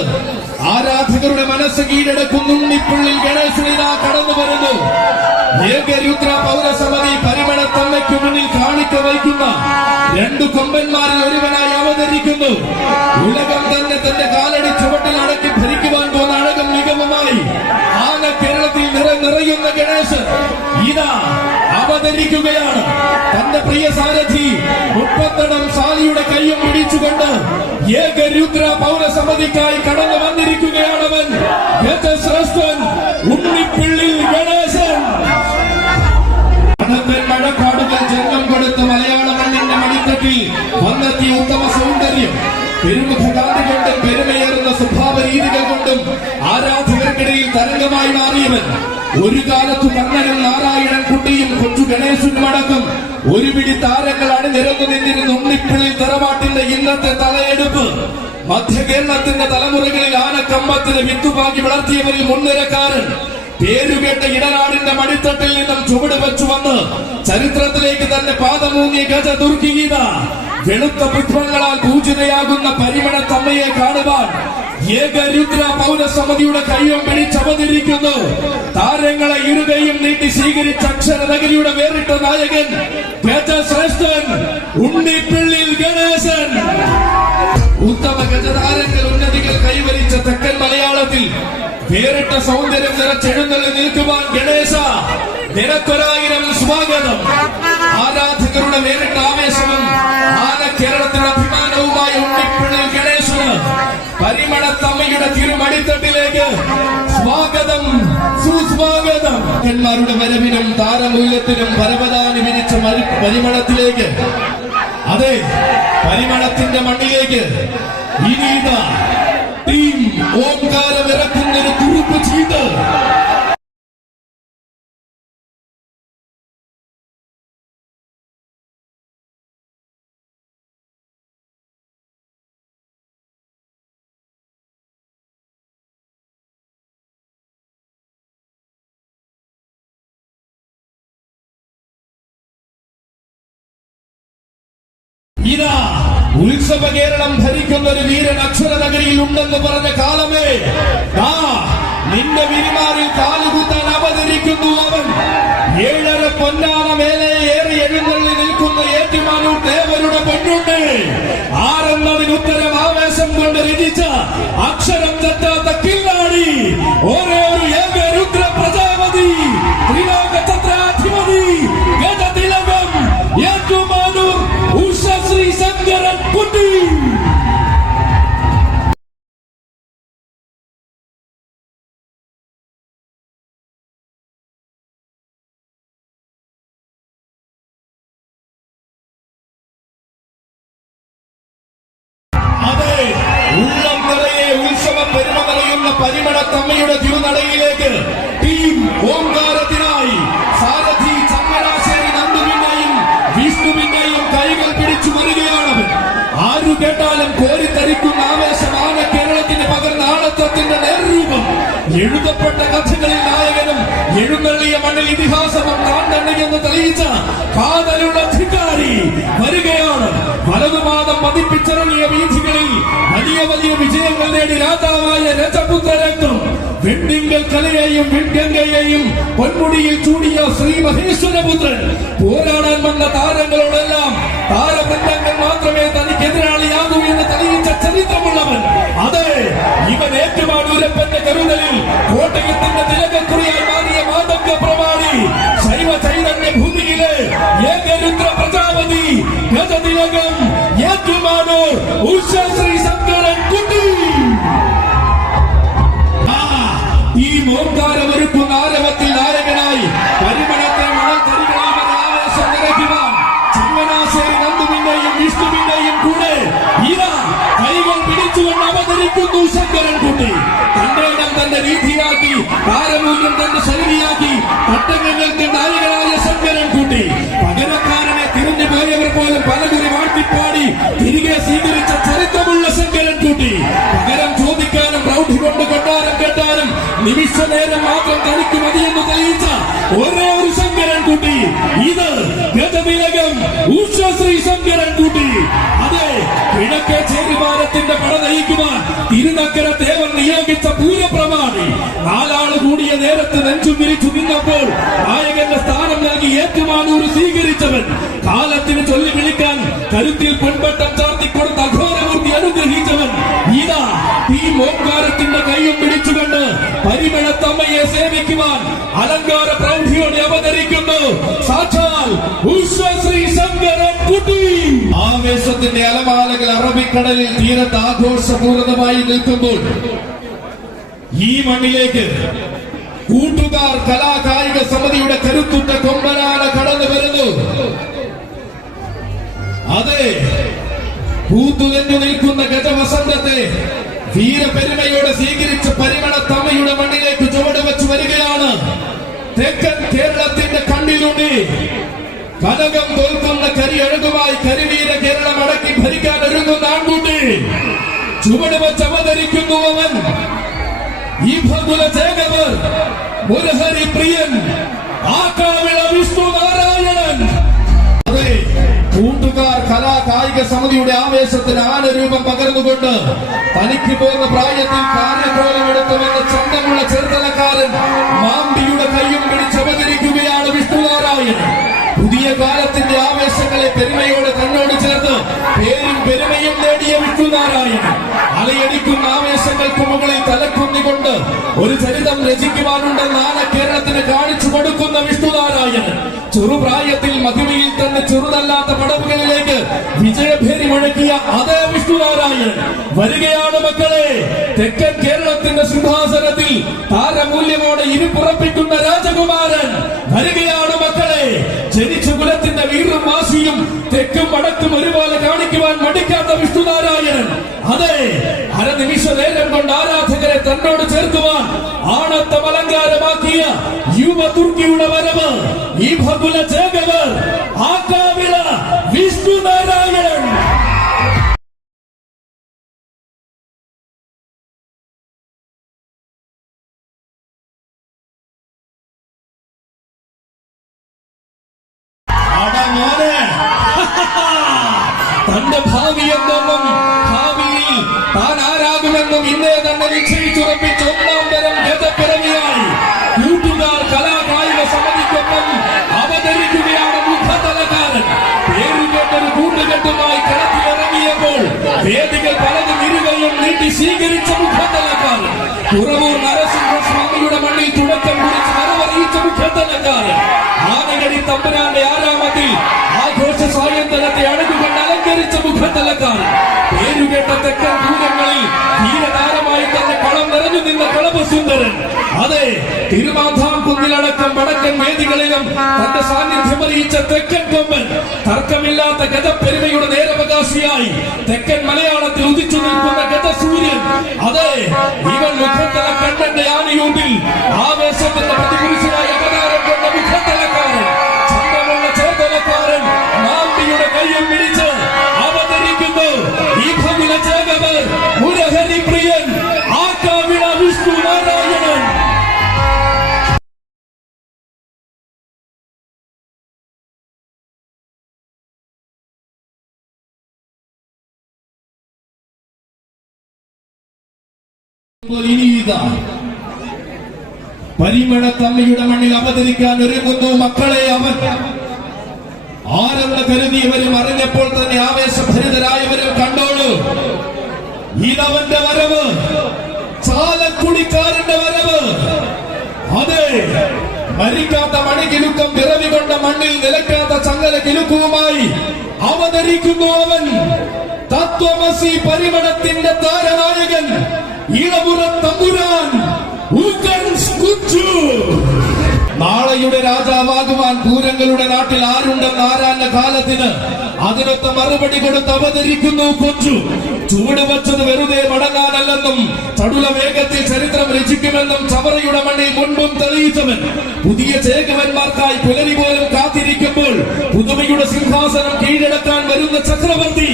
ആരാധകരുടെ മനസ്സ് കീഴടക്കുന്ന ഉണ്ണിപ്പിള്ളിൽ ഗണേശനിതാ കടന്നു വരുന്നു. ഏകരുദ്ര പൗരസമിതി പരിമളത്തമ്മയ്ക്ക് മുന്നിൽ കാണിക്ക വയ്ക്കുന്ന രണ്ടു കൊമ്പന്മാരിൽ ഒരുവനായി അവതരിക്കുന്നു. ഉലകം തന്നെ തന്റെ കാലടി ചുവട്ടിൽ അടക്കി ഭരിക്കുവാൻ പോകുന്ന അഴകും മികവുമായി ആന കേരളത്തിൽ നിറയുന്ന ഗണേശൻ ഇതാ അവതരിക്കുകയാണ്. തന്റെ പ്രിയ സാരഥി മുപ്പത്തടം സാലിയുടെ കയ്യും പിടിച്ചുകൊണ്ട് ഏകരുദ്ര പൗരസമിതിക്കായി കടന്നു വന്നിരിക്കുകയാണവൻ. ഗജശ്രേഷ്ഠൻ ഉണ്ണിപ്പിള്ളിൽ ഗണേശൻ. വടക്കൻ മഴക്കാടുകൾ ജന്മം കൊടുത്ത മലയാള മണ്ണിന്റെ മടിത്തട്ടിൽ വന്നെത്തിയ ഉത്തമ സൗന്ദര്യം, പെരുമുഖ കാന്തി കൊണ്ടും പെരുമയേറുന്ന സ്വഭാവ രീതികൾ കൊണ്ടും ആരാധകർക്കിടയിൽ തരംഗമായി മാറിയവൻ. ഒരു കാലത്തു കർണനും നാരായണൻ കുട്ടിയും കൊച്ചു ഗണേശനും അടക്കം ഒരു പിടി താരങ്ങൾ അണിനിരന്നു നിന്നിരുന്ന ഉണ്ണിപ്പിള്ളിൽ തറവാട്ടിന്റെ ഇന്നത്തെ തലയെടുപ്പ് മധ്യ കേരളത്തിന്റെ തലമുറകളിൽ ആനക്കമ്പത്തിന് വിത്തുപാകി വളർത്തിയവരിൽ മുൻനിരക്കാരൻ. പേരുകേട്ട ഇടനാടിന്റെ മടിത്തട്ടിൽ നിന്നും ചുവട് വെച്ചു വന്ന് ചരിത്രത്തിലേക്ക് തന്നെ പാദമൂന്നിയ ഗജദുർഗീത. വെളുത്ത പുഷ്പങ്ങളാൽ പൂജിതയാകുന്ന പരിമളത്തമ്മയെ കാണുവാൻ ഏകരുദ്ര പൗരസമിതിയുടെ കയ്യും പിടിച്ചവതരിക്കുന്നു. താരങ്ങളെ ഇരുകയും നീട്ടി സ്വീകരിച്ച അക്ഷരനഗരിയുടെ വേറിട്ട നായകൻ ഗജശ്രേഷ്ഠൻ ഉണ്ണിപ്പിള്ളിൽ ഗണേശൻ. ഉത്തമ ഗജതാരങ്ങൾ ഉന്നതികൾ കൈവരിച്ച തെക്കൻ മലയാളത്തിൽ വേറിട്ട സൗന്ദര്യം നിറച്ചെഴുന്നള്ളി നിൽക്കുവാൻ ഗണേശ നിനക്കൊരായിരം സ്വാഗതം. ആരാധകരുടെ വേറിട്ട ആവേശവും ആന കേരളത്തിന്റെ അഭിമാനവുമായ ഉണ്ണിപ്പിള്ളിൽ ഗണേശന് പരിമളത്തമ്മയുടെ തിരുമടിത്തട്ടിലേക്ക് സ്വാഗതം, സുസ്വാഗതം. ന്മാരുടെ വരവിനും താരമൂല്യത്തിനും പരവതാനി വിരിച്ച പരിമളത്തിലേക്ക്, അതെ പരിമളത്തിന്റെ മണ്ണിലേക്ക് ഇനിതാ ടീം ഓംകാരം ഇറക്കുന്നൊരു കുറിപ്പ് ചെയ്ത് ഇതാ ഉത്സവ കേരളം ഭരിക്കുന്ന ഒരു വീരൻ അക്ഷരനഗരിയിൽ ഉണ്ടെന്ന് പറഞ്ഞ കാലമേ, നിന്റെ വിരിമാറിൽ കാലുകുത്താൻ അവതരിക്കുന്നു അവൻ. 7.5 പൊന്നാന മേലെ ഏറി എഴുന്നള്ളി നിൽക്കുന്ന ഏറ്റുമാനൂർ ദേവരുടെ പൊന്നുണ്ട്. ആരെന്നതിനുത്തരം ആവേശം കൊണ്ട് രചിച്ച അക്ഷരം തെറ്റാത്ത കില്ലാടി, ഒരേ ഒരു ഏകരുദ്ര പ്രജാപതി, ത്രിലോക ചത്രാധിപതി, ഗജതിലകം, ഏറ്റുമാനൂർ ഉഷശ്രീ ശങ്കരൻ കുട്ടി. അതെ, ഉള്ളം നിറയെ ഉത്സവ പെരുമ നിറയുന്ന പരിമളത്തമ്മയുടെ തിരുനടയിലേക്ക് ടീം ഓംകാരത്തിനായി സാരഥി ചങ്ങനാശ്ശേരി നന്ദുവിന്റെയും വിഷ്ണുവിന്റെയും കൈകൾ പിടിച്ചു വരികയാണവൻ. ആരു കേട്ടാലും കോരിത്തരിക്കുന്ന ആവേശമാണ് കേരളത്തിന് പകർന്ന ആളത്വത്തിന്റെ നേർരൂപം. എഴുതപ്പെട്ട കഥകളിൽ നായകനും എഴുന്നള്ളിയ മണ്ണിൽ ഇതിഹാസവും താൻ തന്നെയെന്ന് തെളിയിച്ച കാതലുള്ള അധികാരി വരികയാണ്. വലതുപാദം പതിപ്പിച്ചിറങ്ങിയ വീഥികളിൽ വലിയ വലിയ വിജയങ്ങൾ നേടി രാജാവായ രജപുത്രരക്തം വെണ്ണിങ്കൽ കലയെയും വെൺഗംഗയെയും പൊന്മുടിയിൽ ചൂടിയ ശ്രീ മഹേശ്വരപുത്രൻ. പോരാടാൻ വന്ന താരങ്ങളോടെല്ലാം താരബന്ധങ്ങൾ മാത്രമേ തനിക്ക് എതിരാളിയാകൂ എന്ന് തെളിയിച്ച ചരിത്രമുള്ളവൻ. അതെ, ഇവൻ ഏറ്റുമാനൂരപ്പന്റെ കരുതലിൽ കോട്ടയത്തിന്റെ തിലകക്കുറിയായി മാറിയ മാതംഗ പ്രമാണി, ശൈവ ചൈതന്യ ഭൂമിയിലെ ഏകരുദ്ര പ്രജാപതി, ഗജതിലകം, ഏറ്റുമാനൂർ ഉഷശ്രീ ശങ്കരൻ കുട്ടി. ഈ ഓംകാരമൊരുക്കുന്ന ആരവത്തിൽ നായകനായി പരിമളത്തെ മണൽത്തരികളിൽ ആവേശം നിറയ്ക്കുവാൻ ചങ്ങനാശ്ശേരി നന്ദുവിന്റെയും വിഷ്ണുവിന്റെയും കൂടെ ഇതാ കൈകൾ പിടിച്ചുകൊണ്ട് അവതരിക്കുന്നു ശങ്കരൻ കുട്ടി. തന്റെ ഇടം തന്റെ രീതിയാക്കി, താരമൂല്യം തന്റെ ശൈലിയാക്കി, തട്ടങ്ങൾക്ക് നായകനായ ശങ്കരൻ കുട്ടി. പകരക്കാരനെ തിരിഞ്ഞു പോയവർ പോലും പലകുറി വാഴ്ത്തിപ്പാടി തിരികെ സ്വീകരിച്ച ചരിത്രമുള്ള ശങ്കരൻ കുട്ടി. പകരം ചോദിക്കാനും പ്രൗഢി കൊണ്ട് കൊട്ടാരം കേട്ടാനും നിമിഷ നേരം മാത്രം തനിക്ക് മതിയെന്ന് തെളിയിച്ച ഒരേ ഒരു ശങ്കരൻ കുട്ടി. ഇത് ഗജതിലകം ഉഷശ്രീ ശങ്കരൻ കുട്ടി. അതെ, കിഴക്കേ ചേരിമാനത്തിന്റെ പട നയിക്കുവാൻ തിരുനക്കര ദേവൻ നിയോഗിച്ച പൂരപ്രമാണി. 4 ആള് കൂടിയ നേരത്ത് നെഞ്ചും വിരിച്ചു നിന്നപ്പോൾ നായകന്റെ സ്ഥാനം നൽകി ഏറ്റുമാനൂർ സ്വീകരിച്ചവൻ. കാലത്തിന് ചൊല്ലി വിളിക്കാൻ കരുത്തിൽ പൊൻപട്ടം ചാർത്തിക്കൊടുത്ത അഘോരമൂർത്തി അനുഗ്രഹിച്ചവൻ. ഇതാ ടീം ഓംകാരത്തിന്റെ കൈയും പിടിച്ചുകൊണ്ട് പരിമളത്തമ്മയെ സേവിക്കുവാൻ അലങ്കാര പ്രൗഢിയോടെ അവതരിക്കുന്നു സാക്ഷാൽ ഉഷശ്രീ ശങ്കരൻ കുട്ടി. ആവേശത്തിന്റെ അലമാലകൾ അറബിക്കടലിൽ തീരത്ത് ആഘോഷപൂർണമായി നിൽക്കുമ്പോൾ ഈ മണ്ണിലേക്ക് കൂട്ടുകാർ കലാകായിക സമിതിയുടെ കരുത്തുറ്റ കൊമ്പനാന കടന്നു വരുന്നു. അതെ, പൂത്തുലഞ്ഞു നിൽക്കുന്ന ഗജവസന്തത്തെ വീരപെരുമയോടെ സ്വീകരിച്ച് പരിമള തമ്മയുടെ മണ്ണിലേക്ക് ചുവടുവെച്ചു വരികയാണ്. തെക്കൻ കേരളത്തിന്റെ കണ്ണിലൂടെ കനകം തോൽക്കുന്ന കരിയഴകുമായി കരിവീര കേരളം അടക്കി ഭരിക്കാൻ ഒരുങ്ങുന്ന ആൺകുട്ടി ചുവടുവെച്ച് അവതരിക്കുന്നു. അവൻ ഈ ഭഗുല ചേകവർ മുരഹരി പ്രിയൻ ആക്കാവിള വിഷ്ണു നാരായണൻ. അതെ, കൂട്ടുകാർ കലാകായിക സമിതിയുടെ ആവേശത്തിന് ആനരൂപം പകർന്നുകൊണ്ട് തനിക്ക് പോകുന്ന പ്രായത്തിൽ കാര്യകോലമെടുത്തുവെന്ന ചന്തമുള്ള ചെറുതലക്കാരൻ മാമ്പിയുടെ കയ്യും പിടിച്ചവതരിക്കുകയാണ് വിഷ്ണുനാരായണൻ. പുതിയ കാലത്തിന്റെ ആവേശങ്ങളെ പെരുമയോടെ തന്നോട് ചേർത്ത് പേരും പെരുമയും നേടിയ വിഷ്ണുനാരായണൻ അലയടിക്കുന്ന ആവേശങ്ങൾക്ക് മുകളിൽ തലക്കുന്നിക്കൊണ്ട് ഒരു ചരിതം രചിക്കുവാനുണ്ടെന്ന് ആന കേരളത്തിന് കാണിച്ചു കൊടുക്കുന്ന വിഷ്ണുനാരായണൻ ചെറുപ്രായത്തിൽ മഹിമയിൽ തന്നെ ചെറുതല്ലാത്ത പടവുകളിലേക്ക് വിജയഭേരി മുഴക്കിയ അതേ വിഷ്ണുനാരായണൻ വരികയാണ്. മക്കളെ, തെക്കൻ കേരളത്തിന്റെ സിംഹാസനത്തിൽ താരമൂല്യമോടെ ഇരുപ്പുറപ്പിക്കുന്ന രാജകുമാരൻ വരികയാണ്. മക്കളെ, ജനിച്ച കുലത്തിന്റെ വീറും വാശിയും തെക്കും വടക്കും ഒരുപോലെ കാണിക്കുവാൻ മടിക്കാത്ത വിഷ്ണുനാരായണൻ അതെ, അരനിമിഷ നേരം കൊണ്ട് ആരാധകരെ തന്നോട് ചേർക്കുവാൻ ആണത്തം അലങ്കാരമാക്കിയ യുവ തുർക്കിയുടെ വരവ് ഈ ഭഗുല ചേകവർ ആക്കാവിള വിഷ്ണുനാരായണൻ. തന്റെ ഭാവി എന്തെന്നും ഭാവിയിൽ താൻ ആരാകുമെന്നും ഇന്നേ തന്നെ നിശ്ചയിച്ചുറപ്പിച്ച് ഒന്നാം തരം ഗജപ്പിറവിയായി കൂട്ടുകാർ കലാകായിക സമിതിക്കൊപ്പം അവതരിക്കുകയാണ് മുഖതലക്കാരൻ. പേരുകേട്ടൊരു കൂട്ടുകെട്ടുമായി കളത്തിലിറങ്ങിയപ്പോൾ വേദികൾ പലതും ഇരുകയും നീട്ടി സ്വീകരിച്ച മുഖതലക്കാരൻ. കുറവൂർ നരസിംഹസ്വാമിയുടെ മണ്ണിൽ തുടക്കം കുറിച്ച് മറവറിയിച്ച മുഖതലക്കാരൻ. ആനകടി തമ്പുരാന്റെ ആരാമത്തിൽ ആഘോഷ സ്വായന്തനത്തെ അണുകൊണ്ട് അലങ്കരിച്ച മുഖത്തലക്കാരൻ. പേരുകേട്ട തെക്കൻ ദൂരങ്ങളിൽ ധീരതാരമായി തന്നെ കളം നിറഞ്ഞു നിന്ന കളഭസുന്ദരൻ. അതെ, തിരുമാധാം കുന്നിലടക്കം വടക്കൻ വേദികളിലും തന്റെ സാന്നിധ്യം അറിയിച്ച തെക്കൻ കൊമ്പൻ. തർക്കമില്ലാത്ത ഗജപ്പെരുമയുടെ നേരവകാശിയായി തെക്കൻ മലയാളത്തിൽ ഉദിച്ചു നിൽക്കുന്ന ഗജസൂര്യൻ. അതെ, ഇവൻ മുഖത്തല കണ്ണന്റെ ആനയൂട്ടിൽ ആവേശത്തിന്റെ പ്രതിപുരുഷനായി അവതാരം കൊണ്ട മുഖത്തലക്കാരൻ. ചന്തമുള്ള ചേർത്തലക്കാരൻ മാമ്പിയുടെ കയ്യും പിടിച്ച് അവതരിക്കുന്നു ഈ ഭഗുല ചേകവർ മുരഹരി പ്രിയൻ ആക്കാവിള വിഷ്ണു നാരായണൻ. പരിമള തമ്മയുടെ മണ്ണിൽ അവതരിക്കാൻ ഒരുങ്ങുന്നു. മക്കളെ, അവൻ ആരെന്ന് കരുതിയവരും അറിഞ്ഞപ്പോൾ തന്നെ ആവേശഭരിതരായവരും കണ്ടോളൂ. ഇതവന്റെ വരവ്, ചാലക്കുടിക്കാരന്റെ വരവ്. അതെ, മരിക്കാത്ത മണികിലുക്കം പിറവി കൊണ്ട മണ്ണിൽ നിലക്കാത്ത ചങ്ങല കിലുക്കവുമായി അവതരിക്കുന്നു അവൻ. തത്വമസി പരിമളത്തിന്റെ താരനായകൻ ഇളമുറ തമ്പുരാൻ നാളെയുടെ രാജാവാകുവാൻ പൂരങ്ങളുടെ നാട്ടിൽ ആരുണ്ടെന്ന് ആരാന്റെ കാലത്തിന് അതിനൊത്ത മറുപടി കൊടുത്ത് അവതരിക്കുന്നു കൊച്ചു. ചൂടുവച്ചത് വെറുതെ മടങ്ങാനല്ലെന്നും ചടുല വേഗത്തിൽ ചരിത്രം രചിക്കുമെന്നും ചവറയുടെ മണ്ണിൽ മുൻപും തെളിയിച്ചവൻ. പുതിയ ചേകവന്മാർക്കായി പുലരി പോലും കാത്തിരിക്കുമ്പോൾ പുതുമയുടെ സിംഹാസനം കീഴടക്കാൻ വരുന്ന ചക്രവർത്തി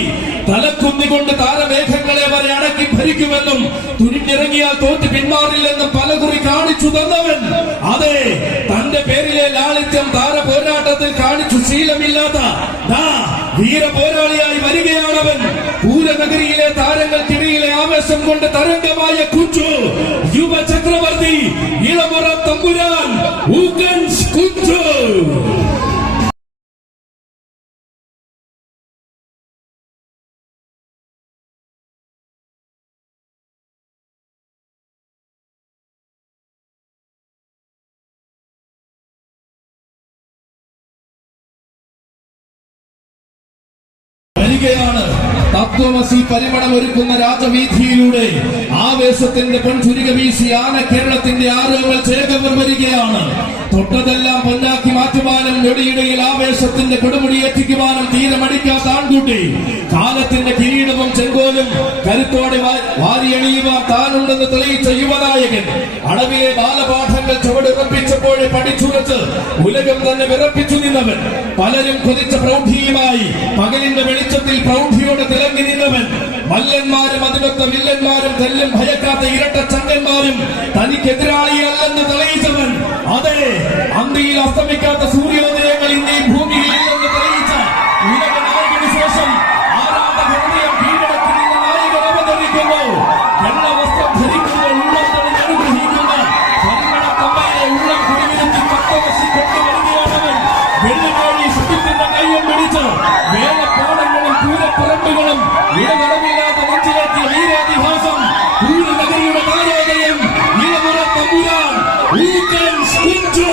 തലക്കുന്നികൊണ്ട് താരമേഘങ്ങളെ വരെ അടക്കി ഭരിക്കുമെന്നും തുനിഞ്ഞിറങ്ങിയാൽ തോറ്റ് പിന്മാറില്ലെന്നും പലകുറി കാണിച്ചു തന്നവൻ. അതെ, തന്റെ പേരിലെ ലാളിത്യം താര പോരാട്ടത്തിൽ കാണിച്ചു ശീലമില്ലാത്ത വീര പോരാളിയായി വരികയാണവൻ. പൂരനഗരിയിലെ താരങ്ങൾക്കിടയിലെ ആവേശം കൊണ്ട് തരംഗമായ കുഞ്ചു യുവ ചക്രവർത്തി ഇളമുറ തമ്പുരാൻ കുഞ്ചു. വരികയാണ്. തത്വമസി പരിമളം ഒരുക്കുന്ന രാജവീഥിയിലൂടെ ആവേശത്തിന്റെ പൊൻചുരിക വീശി ആന കേരളത്തിന്റെ ആരോഗ്യ ചേകവർ വരികയാണ്. തൊട്ടതെല്ലാം പൊന്നാക്കി മാറ്റുവാനും ഞൊടിയിടയിൽ ആവേശത്തിന്റെ കൊടുമുടിയേറ്റിക്കുവാനും തീരമടിക്കാത്ത ആൺകുട്ടി, കാലത്തിന്റെ കിരീടവും ചെങ്കോലും കരുത്തോടെ വാരിയണിയുവാൻ താനുണ്ടെന്ന് തെളിയിച്ച യുവനായകൻ, അടവിലെ ബാലപാഠങ്ങൾ ചുവടുറപ്പിച്ചപ്പോഴേ പഠിച്ചുറച്ച് ഉലകം തന്നെ വിറപ്പിച്ചു നിന്നവൻ, പലരും കൊതിച്ച പ്രൗഢിയുമായി പകലിന്റെ വെളിച്ചത്തിൽ പ്രൗഢിയോടെ തിളങ്ങി നിന്നവൻ, മല്ലന്മാരും അതിമൊത്ത വില്ലന്മാരും തെല്ലും ഭയക്കാത്ത ഇരട്ട ചങ്കന്മാരും തനിക്കെതിരാളിയല്ലെന്ന് തെളിയിച്ചവൻ, അതെ അന്തിയിൽ അസ്തമിക്കാത്ത സൂര്യോദയങ്ങൾ ഇന്നീ ഭൂമിയിൽ ഇല്ലെന്ന് തെളിയിച്ച ഉലക നായകന് ശേഷം ആരാധകൃതയം കീഴടക്കി നിന്ന നായകൻ അവതരിക്കുന്നു. വെള്ളവസ്ത്രം ധരിക്കുമ്പോൾ ഉള്ളം തന്നെ അനുഗ്രഹിക്കുന്ന പരിമളത്തമ്മയെ ഉള്ളം കുടിവിരുത്തി തത്വമസി കൊണ്ടുവരികയാണവൻ. വെള്ളിമേഴി ശുദ്ധിത്തിന്റെ കയ്യം പിടിച്ച് വേലപ്പാടങ്ങളും പൂരപ്പറമ്പുകളും ഇടതടവില്ലാത്ത നെഞ്ചിലെത്തിയ വീരാതിഹാസം, പൂരനഗരിയുടെ താരോദയം, ഇളമുറ തമ്പുരാൻ ഊക്കൻസ് കുഞ്ചു.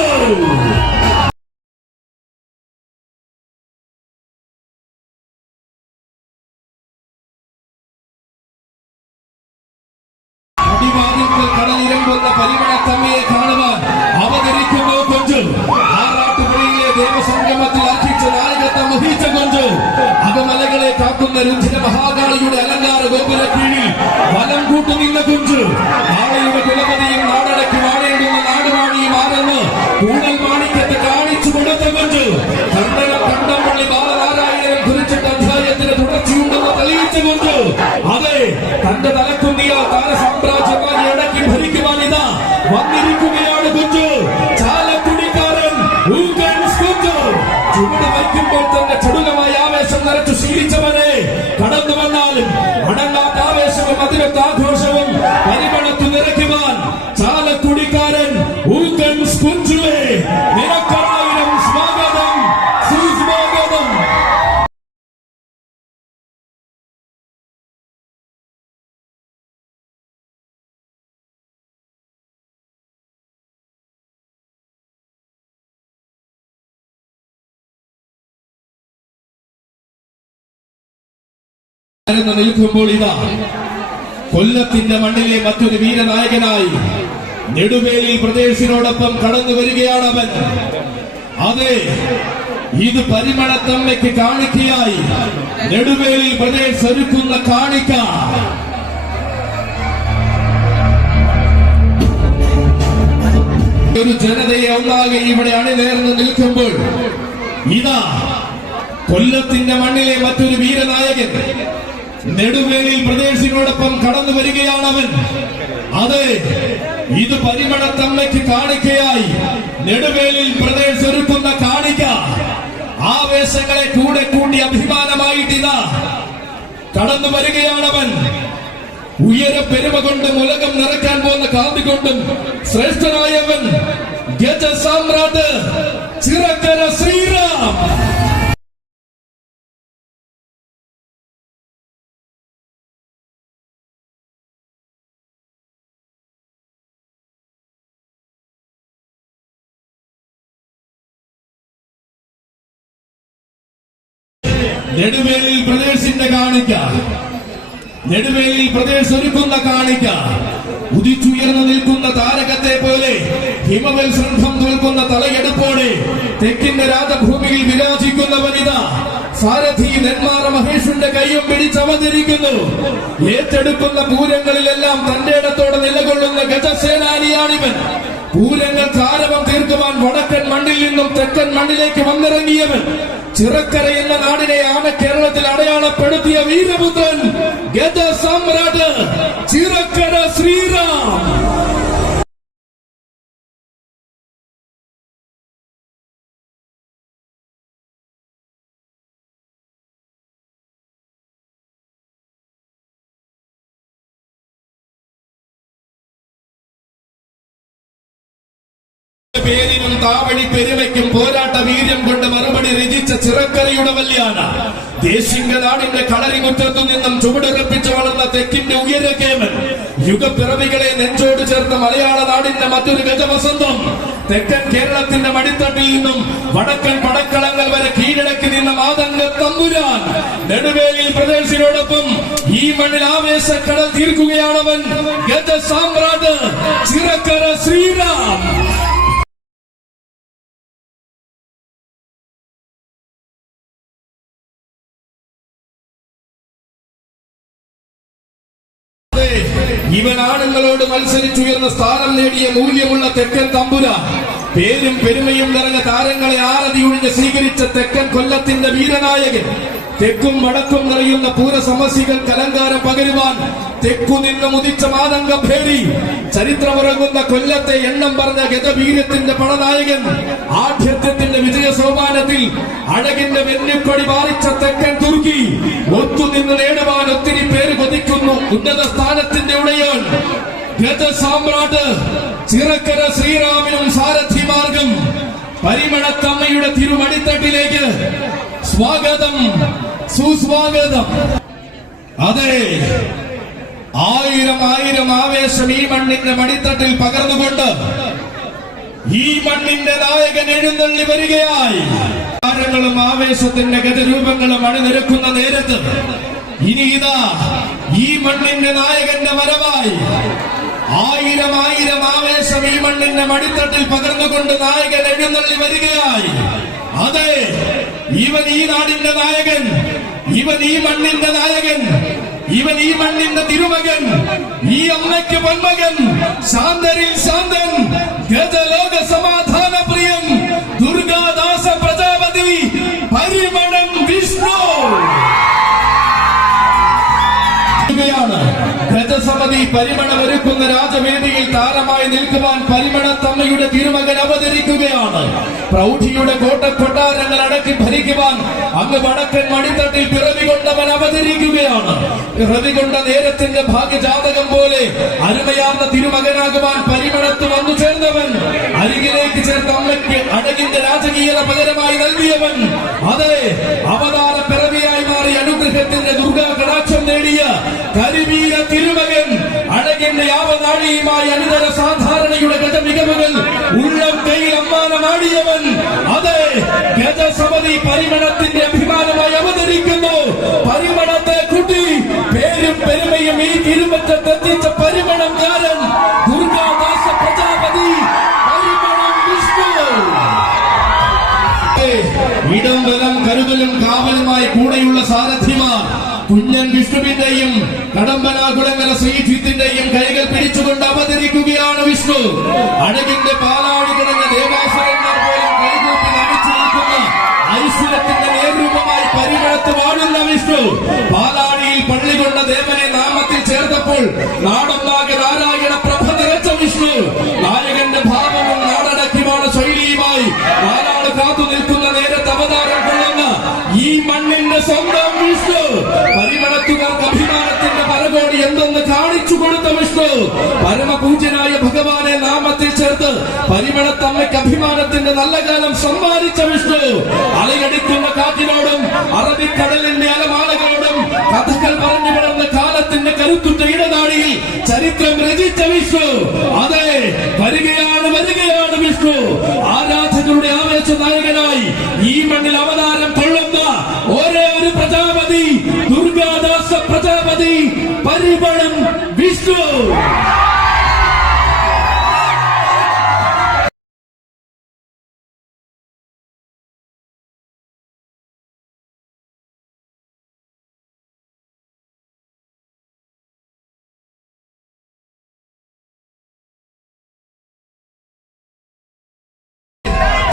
അടിവാതിൽക്കൽ കടലിരമ്പുന്ന പരിമളത്തമ്മയെ കാണുവാൻ അവതരിക്കുന്നു കൊഞ്ചു. ആറാട്ടുപുഴയിലെ ദേവസംഗമത്തിൽ അർപ്പിച്ച നായകത്വം വഹിച്ച കൊഞ്ചു. അകമലകളെ കാക്കുന്ന രുദ്ര മഹാകാളിയുടെ അലങ്കാര ഗോപുര കീഴിൽ വലം കൂട്ടുനിന്ന കൊഞ്ചു. നാളെയുടെ കുലപതിയും നാടടക്കി വാഴയിടുന്ന നാടുവാണിയും ആരെന്ന് കൂടൽ മാണിക്കത്ത് കാണിച്ചു കൊടുത്ത കൊഞ്ചു. കണ്ടനം കണ്ടംപള്ളി ബാലനാരായണൻ കുറിച്ചിട്ട അധ്യായത്തിന് തുടർച്ചയുണ്ടെന്ന് തെളിയിച്ച കൊഞ്ചു. അതെ, തന്റെ തലക്കുന്നിയാൽ താരസാമ്രാജ്യമായി അടക്കി ഭരിക്കുവാൻ ഇതാ വന്നിരിക്കുകയാണ് കൊഞ്ചു. ചാലക്കുടിക്കാരൻ ഊക്കൻസ് കുഞ്ചു. ചുവട് വയ്ക്കുമ്പോൾ തന്നെ ചടുലമായ ആവേശം നിറച്ചു ശീലിച്ചവനെ കടന്നു വന്നാലും അടങ്ങാത്ത ആവേശവും അതിരത്ത ആഘോഷവും പരിമളത്തു നിറയ്ക്കുവാൻ ചാലക്കുടിക്കാരൻ ഊക്കൻസ് കുഞ്ചുവേ നിനക്കായിരം സ്വാഗതം, സുസ്വാഗതം. നിൽക്കുമ്പോൾ ഇതാ കൊല്ലത്തിന്റെ മണ്ണിലെ മറ്റൊരു വീരനായകനായി നെടുവേലി പ്രദേശിനോടൊപ്പം കടന്നു വരികയാണവൻ. അതെ, ഇത് പരിമളത്തമ്മയ്ക്ക് കാണിക്കയായി നെടുവേലി പ്രദേശ് ഒരുക്കുന്ന കാണിക്ക. ഒരു ജനതയെ ഒന്നാകെ ഇവിടെ അണിനേർന്ന് നിൽക്കുമ്പോൾ ഇതാ കൊല്ലത്തിന്റെ മണ്ണിലെ മറ്റൊരു വീരനായകൻ നെടുവേലി പ്രദേശിനോടൊപ്പം കടന്നു വരികയാണവൻ. അതെ, ഇത് പരിമളത്തമ്മയ്ക്ക് കാണിക്കയായി നെടുവേലി പ്രദേശ് ഒരുക്കുന്ന കാണിക്ക. ആവേശങ്ങളെ കൂടെ കൂട്ടി അഭിമാനമായിട്ടിതാ കടന്നു വരികയാണവൻ. ഉയര പെരുമ കൊണ്ടും ഉലകം നിറയ്ക്കാൻ പോകുന്ന കാന്തി കൊണ്ടും ശ്രേഷ്ഠനായവൻ ഗജ സാമ്രാട്ട് ചിറക്കര ശ്രീറാം. നെടുവേലി പ്രദേശിന്റെ കാണിക്ക, നെടുവേലി പ്രദേശ് ഒരുക്കുന്ന കാണിക്ക. ഉദിച്ചുയർന്നു നിൽക്കുന്ന താരകത്തെ പോലെ ഹിമവൽ ശൃംഖം തോൽക്കുന്ന തലയെടുപ്പോടെ തെക്കിന്റെ രാജഭൂമിയിൽ വിരാജിക്കുന്ന വനിത സാരഥി നെന്മാറ മഹേഷിന്റെ കൈയും പിടിച്ചവതരിക്കുന്നു. ഏറ്റെടുക്കുന്ന പൂരങ്ങളിലെല്ലാം തന്റെ ഇടത്തോടെ നിലകൊള്ളുന്ന ഗജസേനാനിയാണിവൻ. പൂരങ്ങൾ താരവം തീർക്കുവാൻ വടക്കൻ മണ്ണിൽ നിന്നും തെക്കൻ മണ്ണിലേക്ക് വന്നിറങ്ങിയവൻ. ചിറക്കര എന്ന നാടിനെ ആന കേരളത്തിൽ അടയാളപ്പെടുത്തിയ വീരപുത്രൻ ഗജ സാമ്രാട്ട് ചിറക്കര ശ്രീറാം. പേരിനും താവഴി പെരുമയ്ക്കും പോരാട്ട വീര്യം കൊണ്ട് മറുപടി രചിച്ച ചിറക്കരയുടെ വല്യാന ദേശിംഗ നാടിന്റെ കളരിമുറ്റത്തു നിന്നും ചുവടുറപ്പിച്ചു വളർന്ന തെക്കിന്റെ ഉയരക്കേമൻ യുഗപ്പിറവികളെ നെഞ്ചോട് ചേർത്ത മലയാള നാടിന്റെ മറ്റൊരു ഗജവസന്തം തെക്കൻ കേരളത്തിന്റെ മടിത്തട്ടിൽ നിന്നും വടക്കൻ പടക്കളങ്ങൾ വരെ കീഴടക്കി നിന്ന മാതംഗ തമ്പുരാൻ നെടുവേലിൽ പ്രദേശിനോടൊപ്പം ഈ മണ്ണിൽ ആവേശക്കടൽ തീർക്കുകയാണവൻ. ഗജ സാമ്രാട്ട് ചിറക്കര ശ്രീറാം. ഇവൻ ആണുങ്ങളോട് മത്സരിച്ചുയർന്ന സ്ഥാനം നേടിയ മൂല്യമുള്ള തെക്കൻ തമ്പുരാൻ. പേരും പെരുമയും നിറഞ്ഞ താരങ്ങളെ ആരതി ഒഴിഞ്ഞ് സ്വീകരിച്ച തെക്കൻ കൊല്ലത്തിന്റെ വീരനായകൻ. തെക്കും വടക്കും നിറയുന്ന പൂരസമസികൾക്ക് അലങ്കാരം പകരുവാൻ തെക്കുനിന്ന് ഉദിച്ച മാതംഗഭേരി. ചരിത്രമുറങ്ങുന്ന കൊല്ലത്തെ എണ്ണം പറഞ്ഞ ഗജവീര്യത്തിന്റെ പടനായകൻ. ആഠ്യത്വത്തിന്റെ വിജയ സോപാനത്തിൽ അഴകിന്റെ വെന്നിക്കൊടി പാറിച്ച തെക്കൻ തുർക്കി. ഒത്തുനിന്ന് നേടുവാൻ ഒത്തിരി പേര് കൊതിക്കുന്നു ഉന്നത സ്ഥാനത്തിന്റെ ഉടയോൻ. ഗജ സാമ്രാട്ട് ചിറക്കര ശ്രീറാമിനും സാരഥി മാർഗം. പരിമളത്തമ്മയുടെ തിരുമടിത്തട്ടിലേക്ക് സ്വാഗതം, സുസ്വാഗതം. അതെ, ആയിരം ആയിരം ആവേശം ഈ മണ്ണിന്റെ മടിത്തട്ടിൽ പകർന്നുകൊണ്ട് ഈ മണ്ണിന്റെ നായകൻ എഴുന്നള്ളി വരികയായി. താരങ്ങളും ആവേശത്തിന്റെ ഗജരൂപങ്ങളും അണിനിരക്കുന്ന നേരത്ത് ഇനി ഇതാ ഈ മണ്ണിന്റെ നായകന്റെ വരവായി. ആയിരം ആയിരം ആവേശം ഈ മണ്ണിന്റെ മടിത്തട്ടിൽ പകർന്നുകൊണ്ട് നായകൻ എഴുന്നള്ളി വരികയായി. അതെ, ഇവൻ ഈ നാടിന്റെ നായകൻ, ഇവൻ ഈ മണ്ണിന്റെ നായകൻ, ഇവൻ ഈ മണ്ണിന്റെ തിരുമകൻ, ഈ അമ്മയ്ക്ക് പൊന്മകൻ, ശാന്തരിൽ ശാന്തൻ, ഗജലോക സമാധാന പ്രിയൻ, ദുർഗാദാസ പ്രജാപതി, പരിമളം വിഷ്ണു. ഗജസമിതി പരിമളമൊരുക്കുന്ന രാജവേദിയിൽ താരമായി നിൽക്കുവാൻ പരിമളത്തമ്മയുടെ തിരുമകൻ അവതരിക്കുകയാണ്. പ്രൗഢിയുടെ കോട്ടക്കൊട്ടാരങ്ങൾ അടക്കി ഭരിക്കുവാൻ അങ്ങ് വടക്കൻ മണിത്തട്ടിൽ പിറവി കൊണ്ടവൻ അവതരിക്കുകയാണ്. പിറവി കൊണ്ട നേരത്തിന്റെ ഭാഗ്യജാതകം പോലെ അരുമയാർന്ന തിരുമകനാകുവാൻ പരിമളത്ത് വന്നു ചേർന്നവൻ. അരികിലേക്ക് ചേർത്ത അമ്മയ്ക്ക് അഴകിന്റെ രാജകീയത പകരമായി നൽകിയവൻ. അതെ, അവതാര പിറവിയായി മാറി അനുഗ്രഹത്തിന്റെ ദുർഗാ കടാക്ഷം നേടിയ കരിവീര തിരുമകൻ. അഴകിന്റെ യാവനാഴിയുമായി അനുതര സാധാരണയുടെ ഗജ മികവുകൾ ഉള്ളം കയ്യിൽ അമ്മാനമാടിയവൻ. അതെ, ഗജസമിതി പരിമളത്തിന്റെ അഭിമാനമായി അവതരിക്കുന്നു. പരിമളത്തെ കുട്ടി പേരും പെരുമയും ഈ തിരുമറ്റത്തെത്തിച്ച പരിമളംകാരൻ ദുർഗാദാസ പ്രജാപതി, പരിമളം വിഷ്ണു. ഇടം വലം കരുതലും കാവലുമായി കൂടെയുള്ള സാരഥിമാർ കുഞ്ഞൻ വിഷ്ണുവിന്റെയും കടമ്പനാകുളങ്ങര ശ്രീജിത്തിന്റെയും കൈകൾ പിടിച്ചുകൊണ്ട് അവതരിക്കുകയാണ് വിഷ്ണു. അഴകിന്റെ പാലാഴി കിടന്ന ദേവാസുരന്മാർ പോലും കൈകൂപ്പി നമിച്ചു നിൽക്കുന്ന ഐശ്വര്യത്തിന്റെ നേർരൂപമായി പരിമളത്ത് വാഴുന്ന വിഷ്ണു. പാലാഴിയിൽ പള്ളി കൊണ്ട ദേവനെ നാമത്തിൽ ചേർത്തപ്പോൾ നാടൊന്നാകെ നാരായണ പ്രഭ നിറച്ച വിഷ്ണു. നായകന്റെ ഭാവവും നാടടക്കിമാണ് ശൈലിയുമായി നാലാള് കാത്തു നിൽക്കുന്ന നേരത്ത് അവതാരം കൊള്ളുന്ന ഈ മണ്ണിന്റെ സ്വന്തം വിഷ്ണു. പരിമളത്തുകാർക്ക് അഭിമാനത്തിന്റെ പരകോടി എന്തെന്ന് കാണിച്ചു കൊടുത്ത വിഷ്ണു. പരമപൂജ്യനായ ഭഗവാനെ നാമത്തിൽ ചേർത്ത് പരിമളത്തമ്മയ്ക്ക് അഭിമാനത്തിന്റെ നല്ല കാലം സമ്മാനിച്ച വിഷ്ണു. അലയടിക്കുന്ന കാറ്റിനോടും അറബിക്കടലിന്റെ അലമാലകളോടും കഥകൾ പറഞ്ഞു വളർന്ന കാലത്തിന്റെ കരുത്തുറ്റ ഇടനാഴിയിൽ ചരിത്രം രചിച്ച വിഷ്ണു. അതെ, വരികയാണ് വരികയാണ് വിഷ്ണു. ആരാധകരുടെ ആവേശ നായകനായി ഈ മണ്ണിൽ അവതാരം കൊള്ളുന്ന ഒരേ ഒരു പ്രജാപതി, ദുർഗാദാസ പ്രജാപതി, പരിമളം വിഷ്ണു.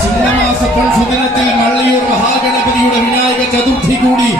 ചിങ്ങമാസപ്പൻ സുദിനത്തിൽ മള്ളിയൂർ മഹാഗണപതിയുടെ വിനായക ചതുർത്ഥി കൂടി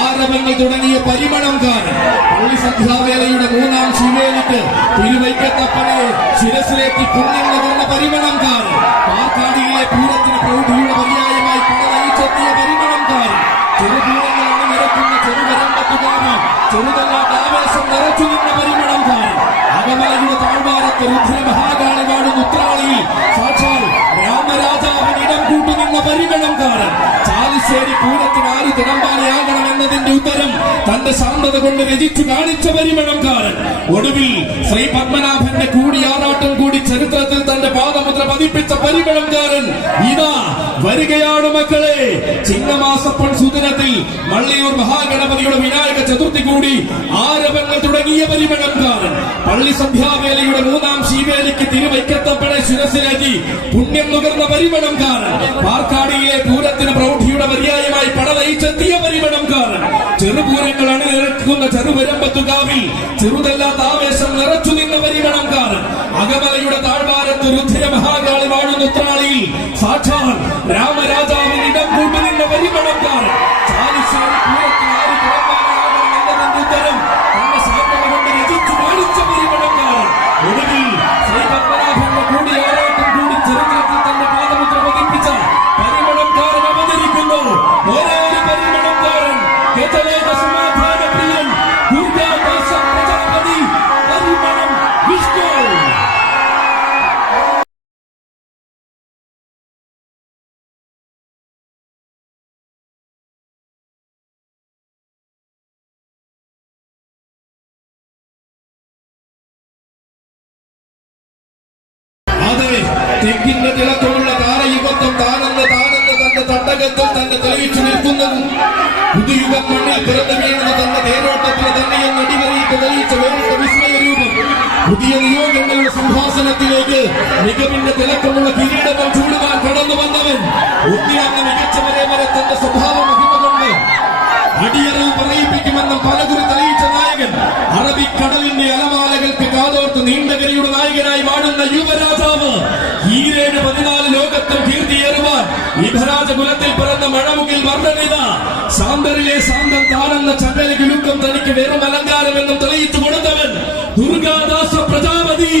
ആരവങ്ങൾ തുടങ്ങിയ പരിമളംകാരൻ. പള്ളി സന്ധ്യാവേലയുടെ മൂന്നാം ശിവേലിക്ക് തിരുവൈക്കത്തപ്പനെ ശിരസിലേക്ക് പുണ്യം നുകർന്ന പരിമളംകാരൻ. പാർക്കാടിയിലെ പൂരത്തിന് പ്രൗഢിയുടെ പര്യായമായി പടനയിച്ചെത്തിയ പരിമളംകാരൻ. ചെറുപൂരങ്ങളാണ് നിരക്കുന്ന ചെറുവരമ്പത്തുകാരൻ. ചെറുതല്ലാത്ത ആവേശം നിറച്ചു നിന്ന പരിമളംകാരൻ. അകമലയുടെ താഴ്വാരത്ത് രുദ്ര മഹാകാളിവാടും ഉത്രാളിയിൽ സാക്ഷാൽ രാമരാജാവിന് ഇടം കൂട്ടുനിന്ന പരിമളംകാരൻ. ചാലിശ്ശേരി പൂരത്തിന് ആര് തിടമ്പാലയാകണം എന്നതിന്റെ ഉത്തരം തന്റെ ശാന്തത കൊണ്ട് രചിച്ചു കാണിച്ച പരിമളംകാരൻ. ഒടുവിൽ ശ്രീ പത്മനാഭന്റെ കൂടിയാറാട്ടം കൂടി ചരിത്രത്തിൽ തന്റെ പാദമുദ്ര പതിപ്പിച്ച പരിമളംകാരൻ ഇതാ വരികയാണ് മക്കളെ. ചിങ്ങമാസപ്പൻ സുദിനത്തിൽ മള്ളിയൂർ മഹാഗണപതിയുടെ വിനായക ചതുർത്ഥി കൂടി ആരവങ്ങൾ തുടങ്ങിയ പരിമളംകാരൻ പള്ളി സന്ധ്യാവേലയുടെ 3-ാം ശീവേലിക്ക് തിരുവൈക്കത്തപ്പണ ശിരസിലേറ്റി പുണ്യം നുകർന്ന പരിമളംകാരൻ പാർക്കാടിയിലെ പൂരത്തിന് പ്രൗഢിയുടെ പര്യായമായി പടനയിച്ചെത്തിയ പരിമളംകാരൻ ചെറുപൂരങ്ങൾ അണിനിരക്കുന്ന ചെറുവരമ്പത്തുകാവിൽ ചെറുതല്ലാത്ത ആവേശം നിറച്ചു നിന്ന പരിമളംകാരൻ അകമലയുടെ താഴ്വാരത്ത് രുദ്ര മഹാകാളി വാഴുന്ന ഉത്രാളിയിൽ സാക്ഷാൽ രാമരാജാവിന് ഇടം കൂട്ടി നിന്ന പരിമളംകാരൻ ചാലിശ്ശേരി പൂരത്തിൽ ആര് കിടക്കാനാകണമെന്നതിന്റെ ഉത്തരം തന്റെ സാധന കൊണ്ട് രചിച്ചു കാണിച്ച പരിമളംകാരൻ ഒടുവിൽ ശ്രീപത്മനാഭന്റെ കൂടിയാറാട്ടം കൂടി ചരിത്രത്തിൽ തന്റെ പാദമുദ്ര പതിപ്പിച്ച പരിമളംകാരൻ അവതരിക്കുന്നു. ഒരേ ഒരു പരിമളംകാരൻ ഗജലോക സമാധാന പ്രിയൻ ദുർഗാദാസ പ്രജാപതി പരിമളം വിഷ്ണു. അതെ, തെക്കിന്റെ തിളക്കമുള്ള കാലയുഗത്വം താനെന്ന് തന്റെ തട്ടകത്തിൽ തന്നെ തെളിയിച്ചു നിൽക്കുന്നതും പുതുയുഗം മണ്ണിൽ പിറന്നു വീഴുന്ന തന്റെ തേരോട്ടത്തിന് തന്നെയെന്ന് അടിവരയിട്ട് തെളിയിച്ച വേറിട്ട വിസ്മയ രൂപം പുതിയ നിയോഗങ്ങളുടെ സിംഹാസനത്തിലേക്ക് മികവിന്റെ തിളക്കമുള്ള കിരീടങ്ങൾ ചൂടുവാൻ കടന്നു വന്നവൻ ഒന്നിനന്ന് മികച്ചവരെ വരെ തന്റെ സ്വഭാവ മഹിമ കൊണ്ട് അടിയറവ് പറയിപ്പിക്കുമെന്നും പലകുറി തെളിയിച്ച നായകൻ അറബിക്കടലിന്റെ അലമാലകൾക്ക് കാതോർത്ത് നീണ്ടകരയുടെ നായകനായി വാഴുന്ന യുവരാജാവ് ഈരേഴ് 14 ലോകത്തും കീർത്തിയേറുവാൻ ഇഭരാജകുലത്തിൽ പിറന്ന മഴമുകിൽ വർണ്ണനിത സാന്തറിലെ സാന്തം താനെന്ന ചങ്ങല കിലുക്കം തനിക്ക് വെറും അലങ്കാരമെന്നും തെളിയിച്ചു കൊടുത്തവൻ ദുർഗാദാസ പ്രജാപതി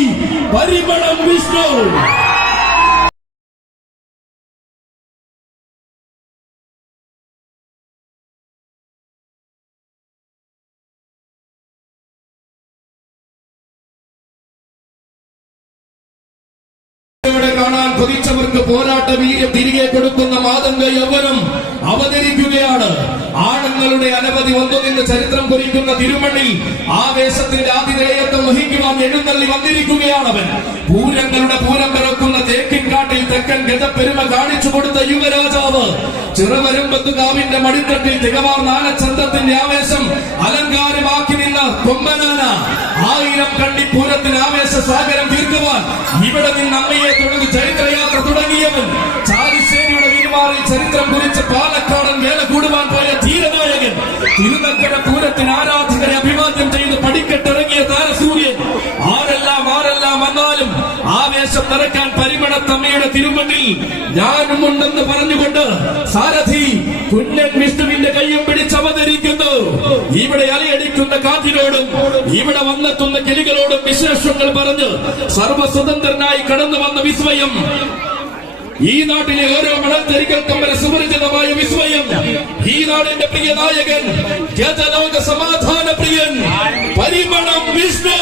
പരിമളം വിഷ്ണു. കാണാൻ കൊതിച്ചവർക്ക് പോരാട്ട വീര്യം തിരികെ കൊടുക്കുന്ന മാതംഗ യൗവനം അവതരിക്കുകയാണ്. ആണുങ്ങളുടെ അനവധി വന്നുനിന്ന് ചരിത്രം കുറിക്കുന്ന തിരുമണ്ണിൽ ആവേശത്തിന്റെ ആതിഥേയത്വം വഹിക്കുവാൻ എഴുന്നള്ളി വന്നിരിക്കുകയാണവൻ. പൂരങ്ങളുടെ പൂരം പിറക്കുന്ന തേക്കിൻകാട്ടിൽ തെക്കൻ ഗജപ്പെരുമ കാണിച്ചു കൊടുത്ത യുവരാജാവ് ചിറവരമ്പത്തുകാവിന്റെ മടിത്തട്ടിൽ തികവാർന്ന ആനച്ചന്തത്തിന്റെ ആവേശം അലങ്കാരമാക്കി നിന്ന കൊമ്പനാന 1000 കണ്ണിപ്പൂരത്തിന് ആവേശ സാഗരം തീർക്കുവാൻ ഇവിടെ നിന്ന് അമ്മയെ തുടങ്ങി ചരിത്രയാത്ര തുടങ്ങിയവൻ ചാലിശ്ശേരിയുടെ വിരുമാറിൽ ചരിത്രം കുറിച്ച് പാലക്കാടൻ വേല കൂടുവാൻ പോയ ധീരനായകൻ തിരുനക്കര പൂരത്തിന് ആരാധകരെ അഭിവാദ്യം ചെയ്ത് പടിക്കെട്ടിറങ്ങിയ താരസൂര്യൻ ആരെല്ലാം വന്നാലും ആവേശം നിറയ്ക്കാൻ പരിമളത്തമ്മയുടെ തിരുമണ്ണിൽ ഞാനും ഉണ്ടെന്ന് പറഞ്ഞുകൊണ്ട് സാരഥി കുഞ്ഞൻ വിഷ്ണുവിന്റെ കയ്യും പിടിച്ചവതരിക്കുന്നു. ഇവിടെ അലയടിക്കുന്ന കാറ്റിനോടും ഇവിടെ വന്നെത്തുന്ന കിളികളോടും വിശേഷങ്ങൾ പറഞ്ഞ് സർവസ്വതന്ത്രനായി കടന്നു വന്ന വിസ്മയം, ഈ നാട്ടിലെ ഓരോ മണൽത്തരികൾക്കും വരെ സുപരിചിതമായ വിസ്മയം, ഈ നാടിന്റെ പ്രിയ നായകൻ ഗജലോക സമാധാന പ്രിയൻ പരിമളം വിഷ്ണു.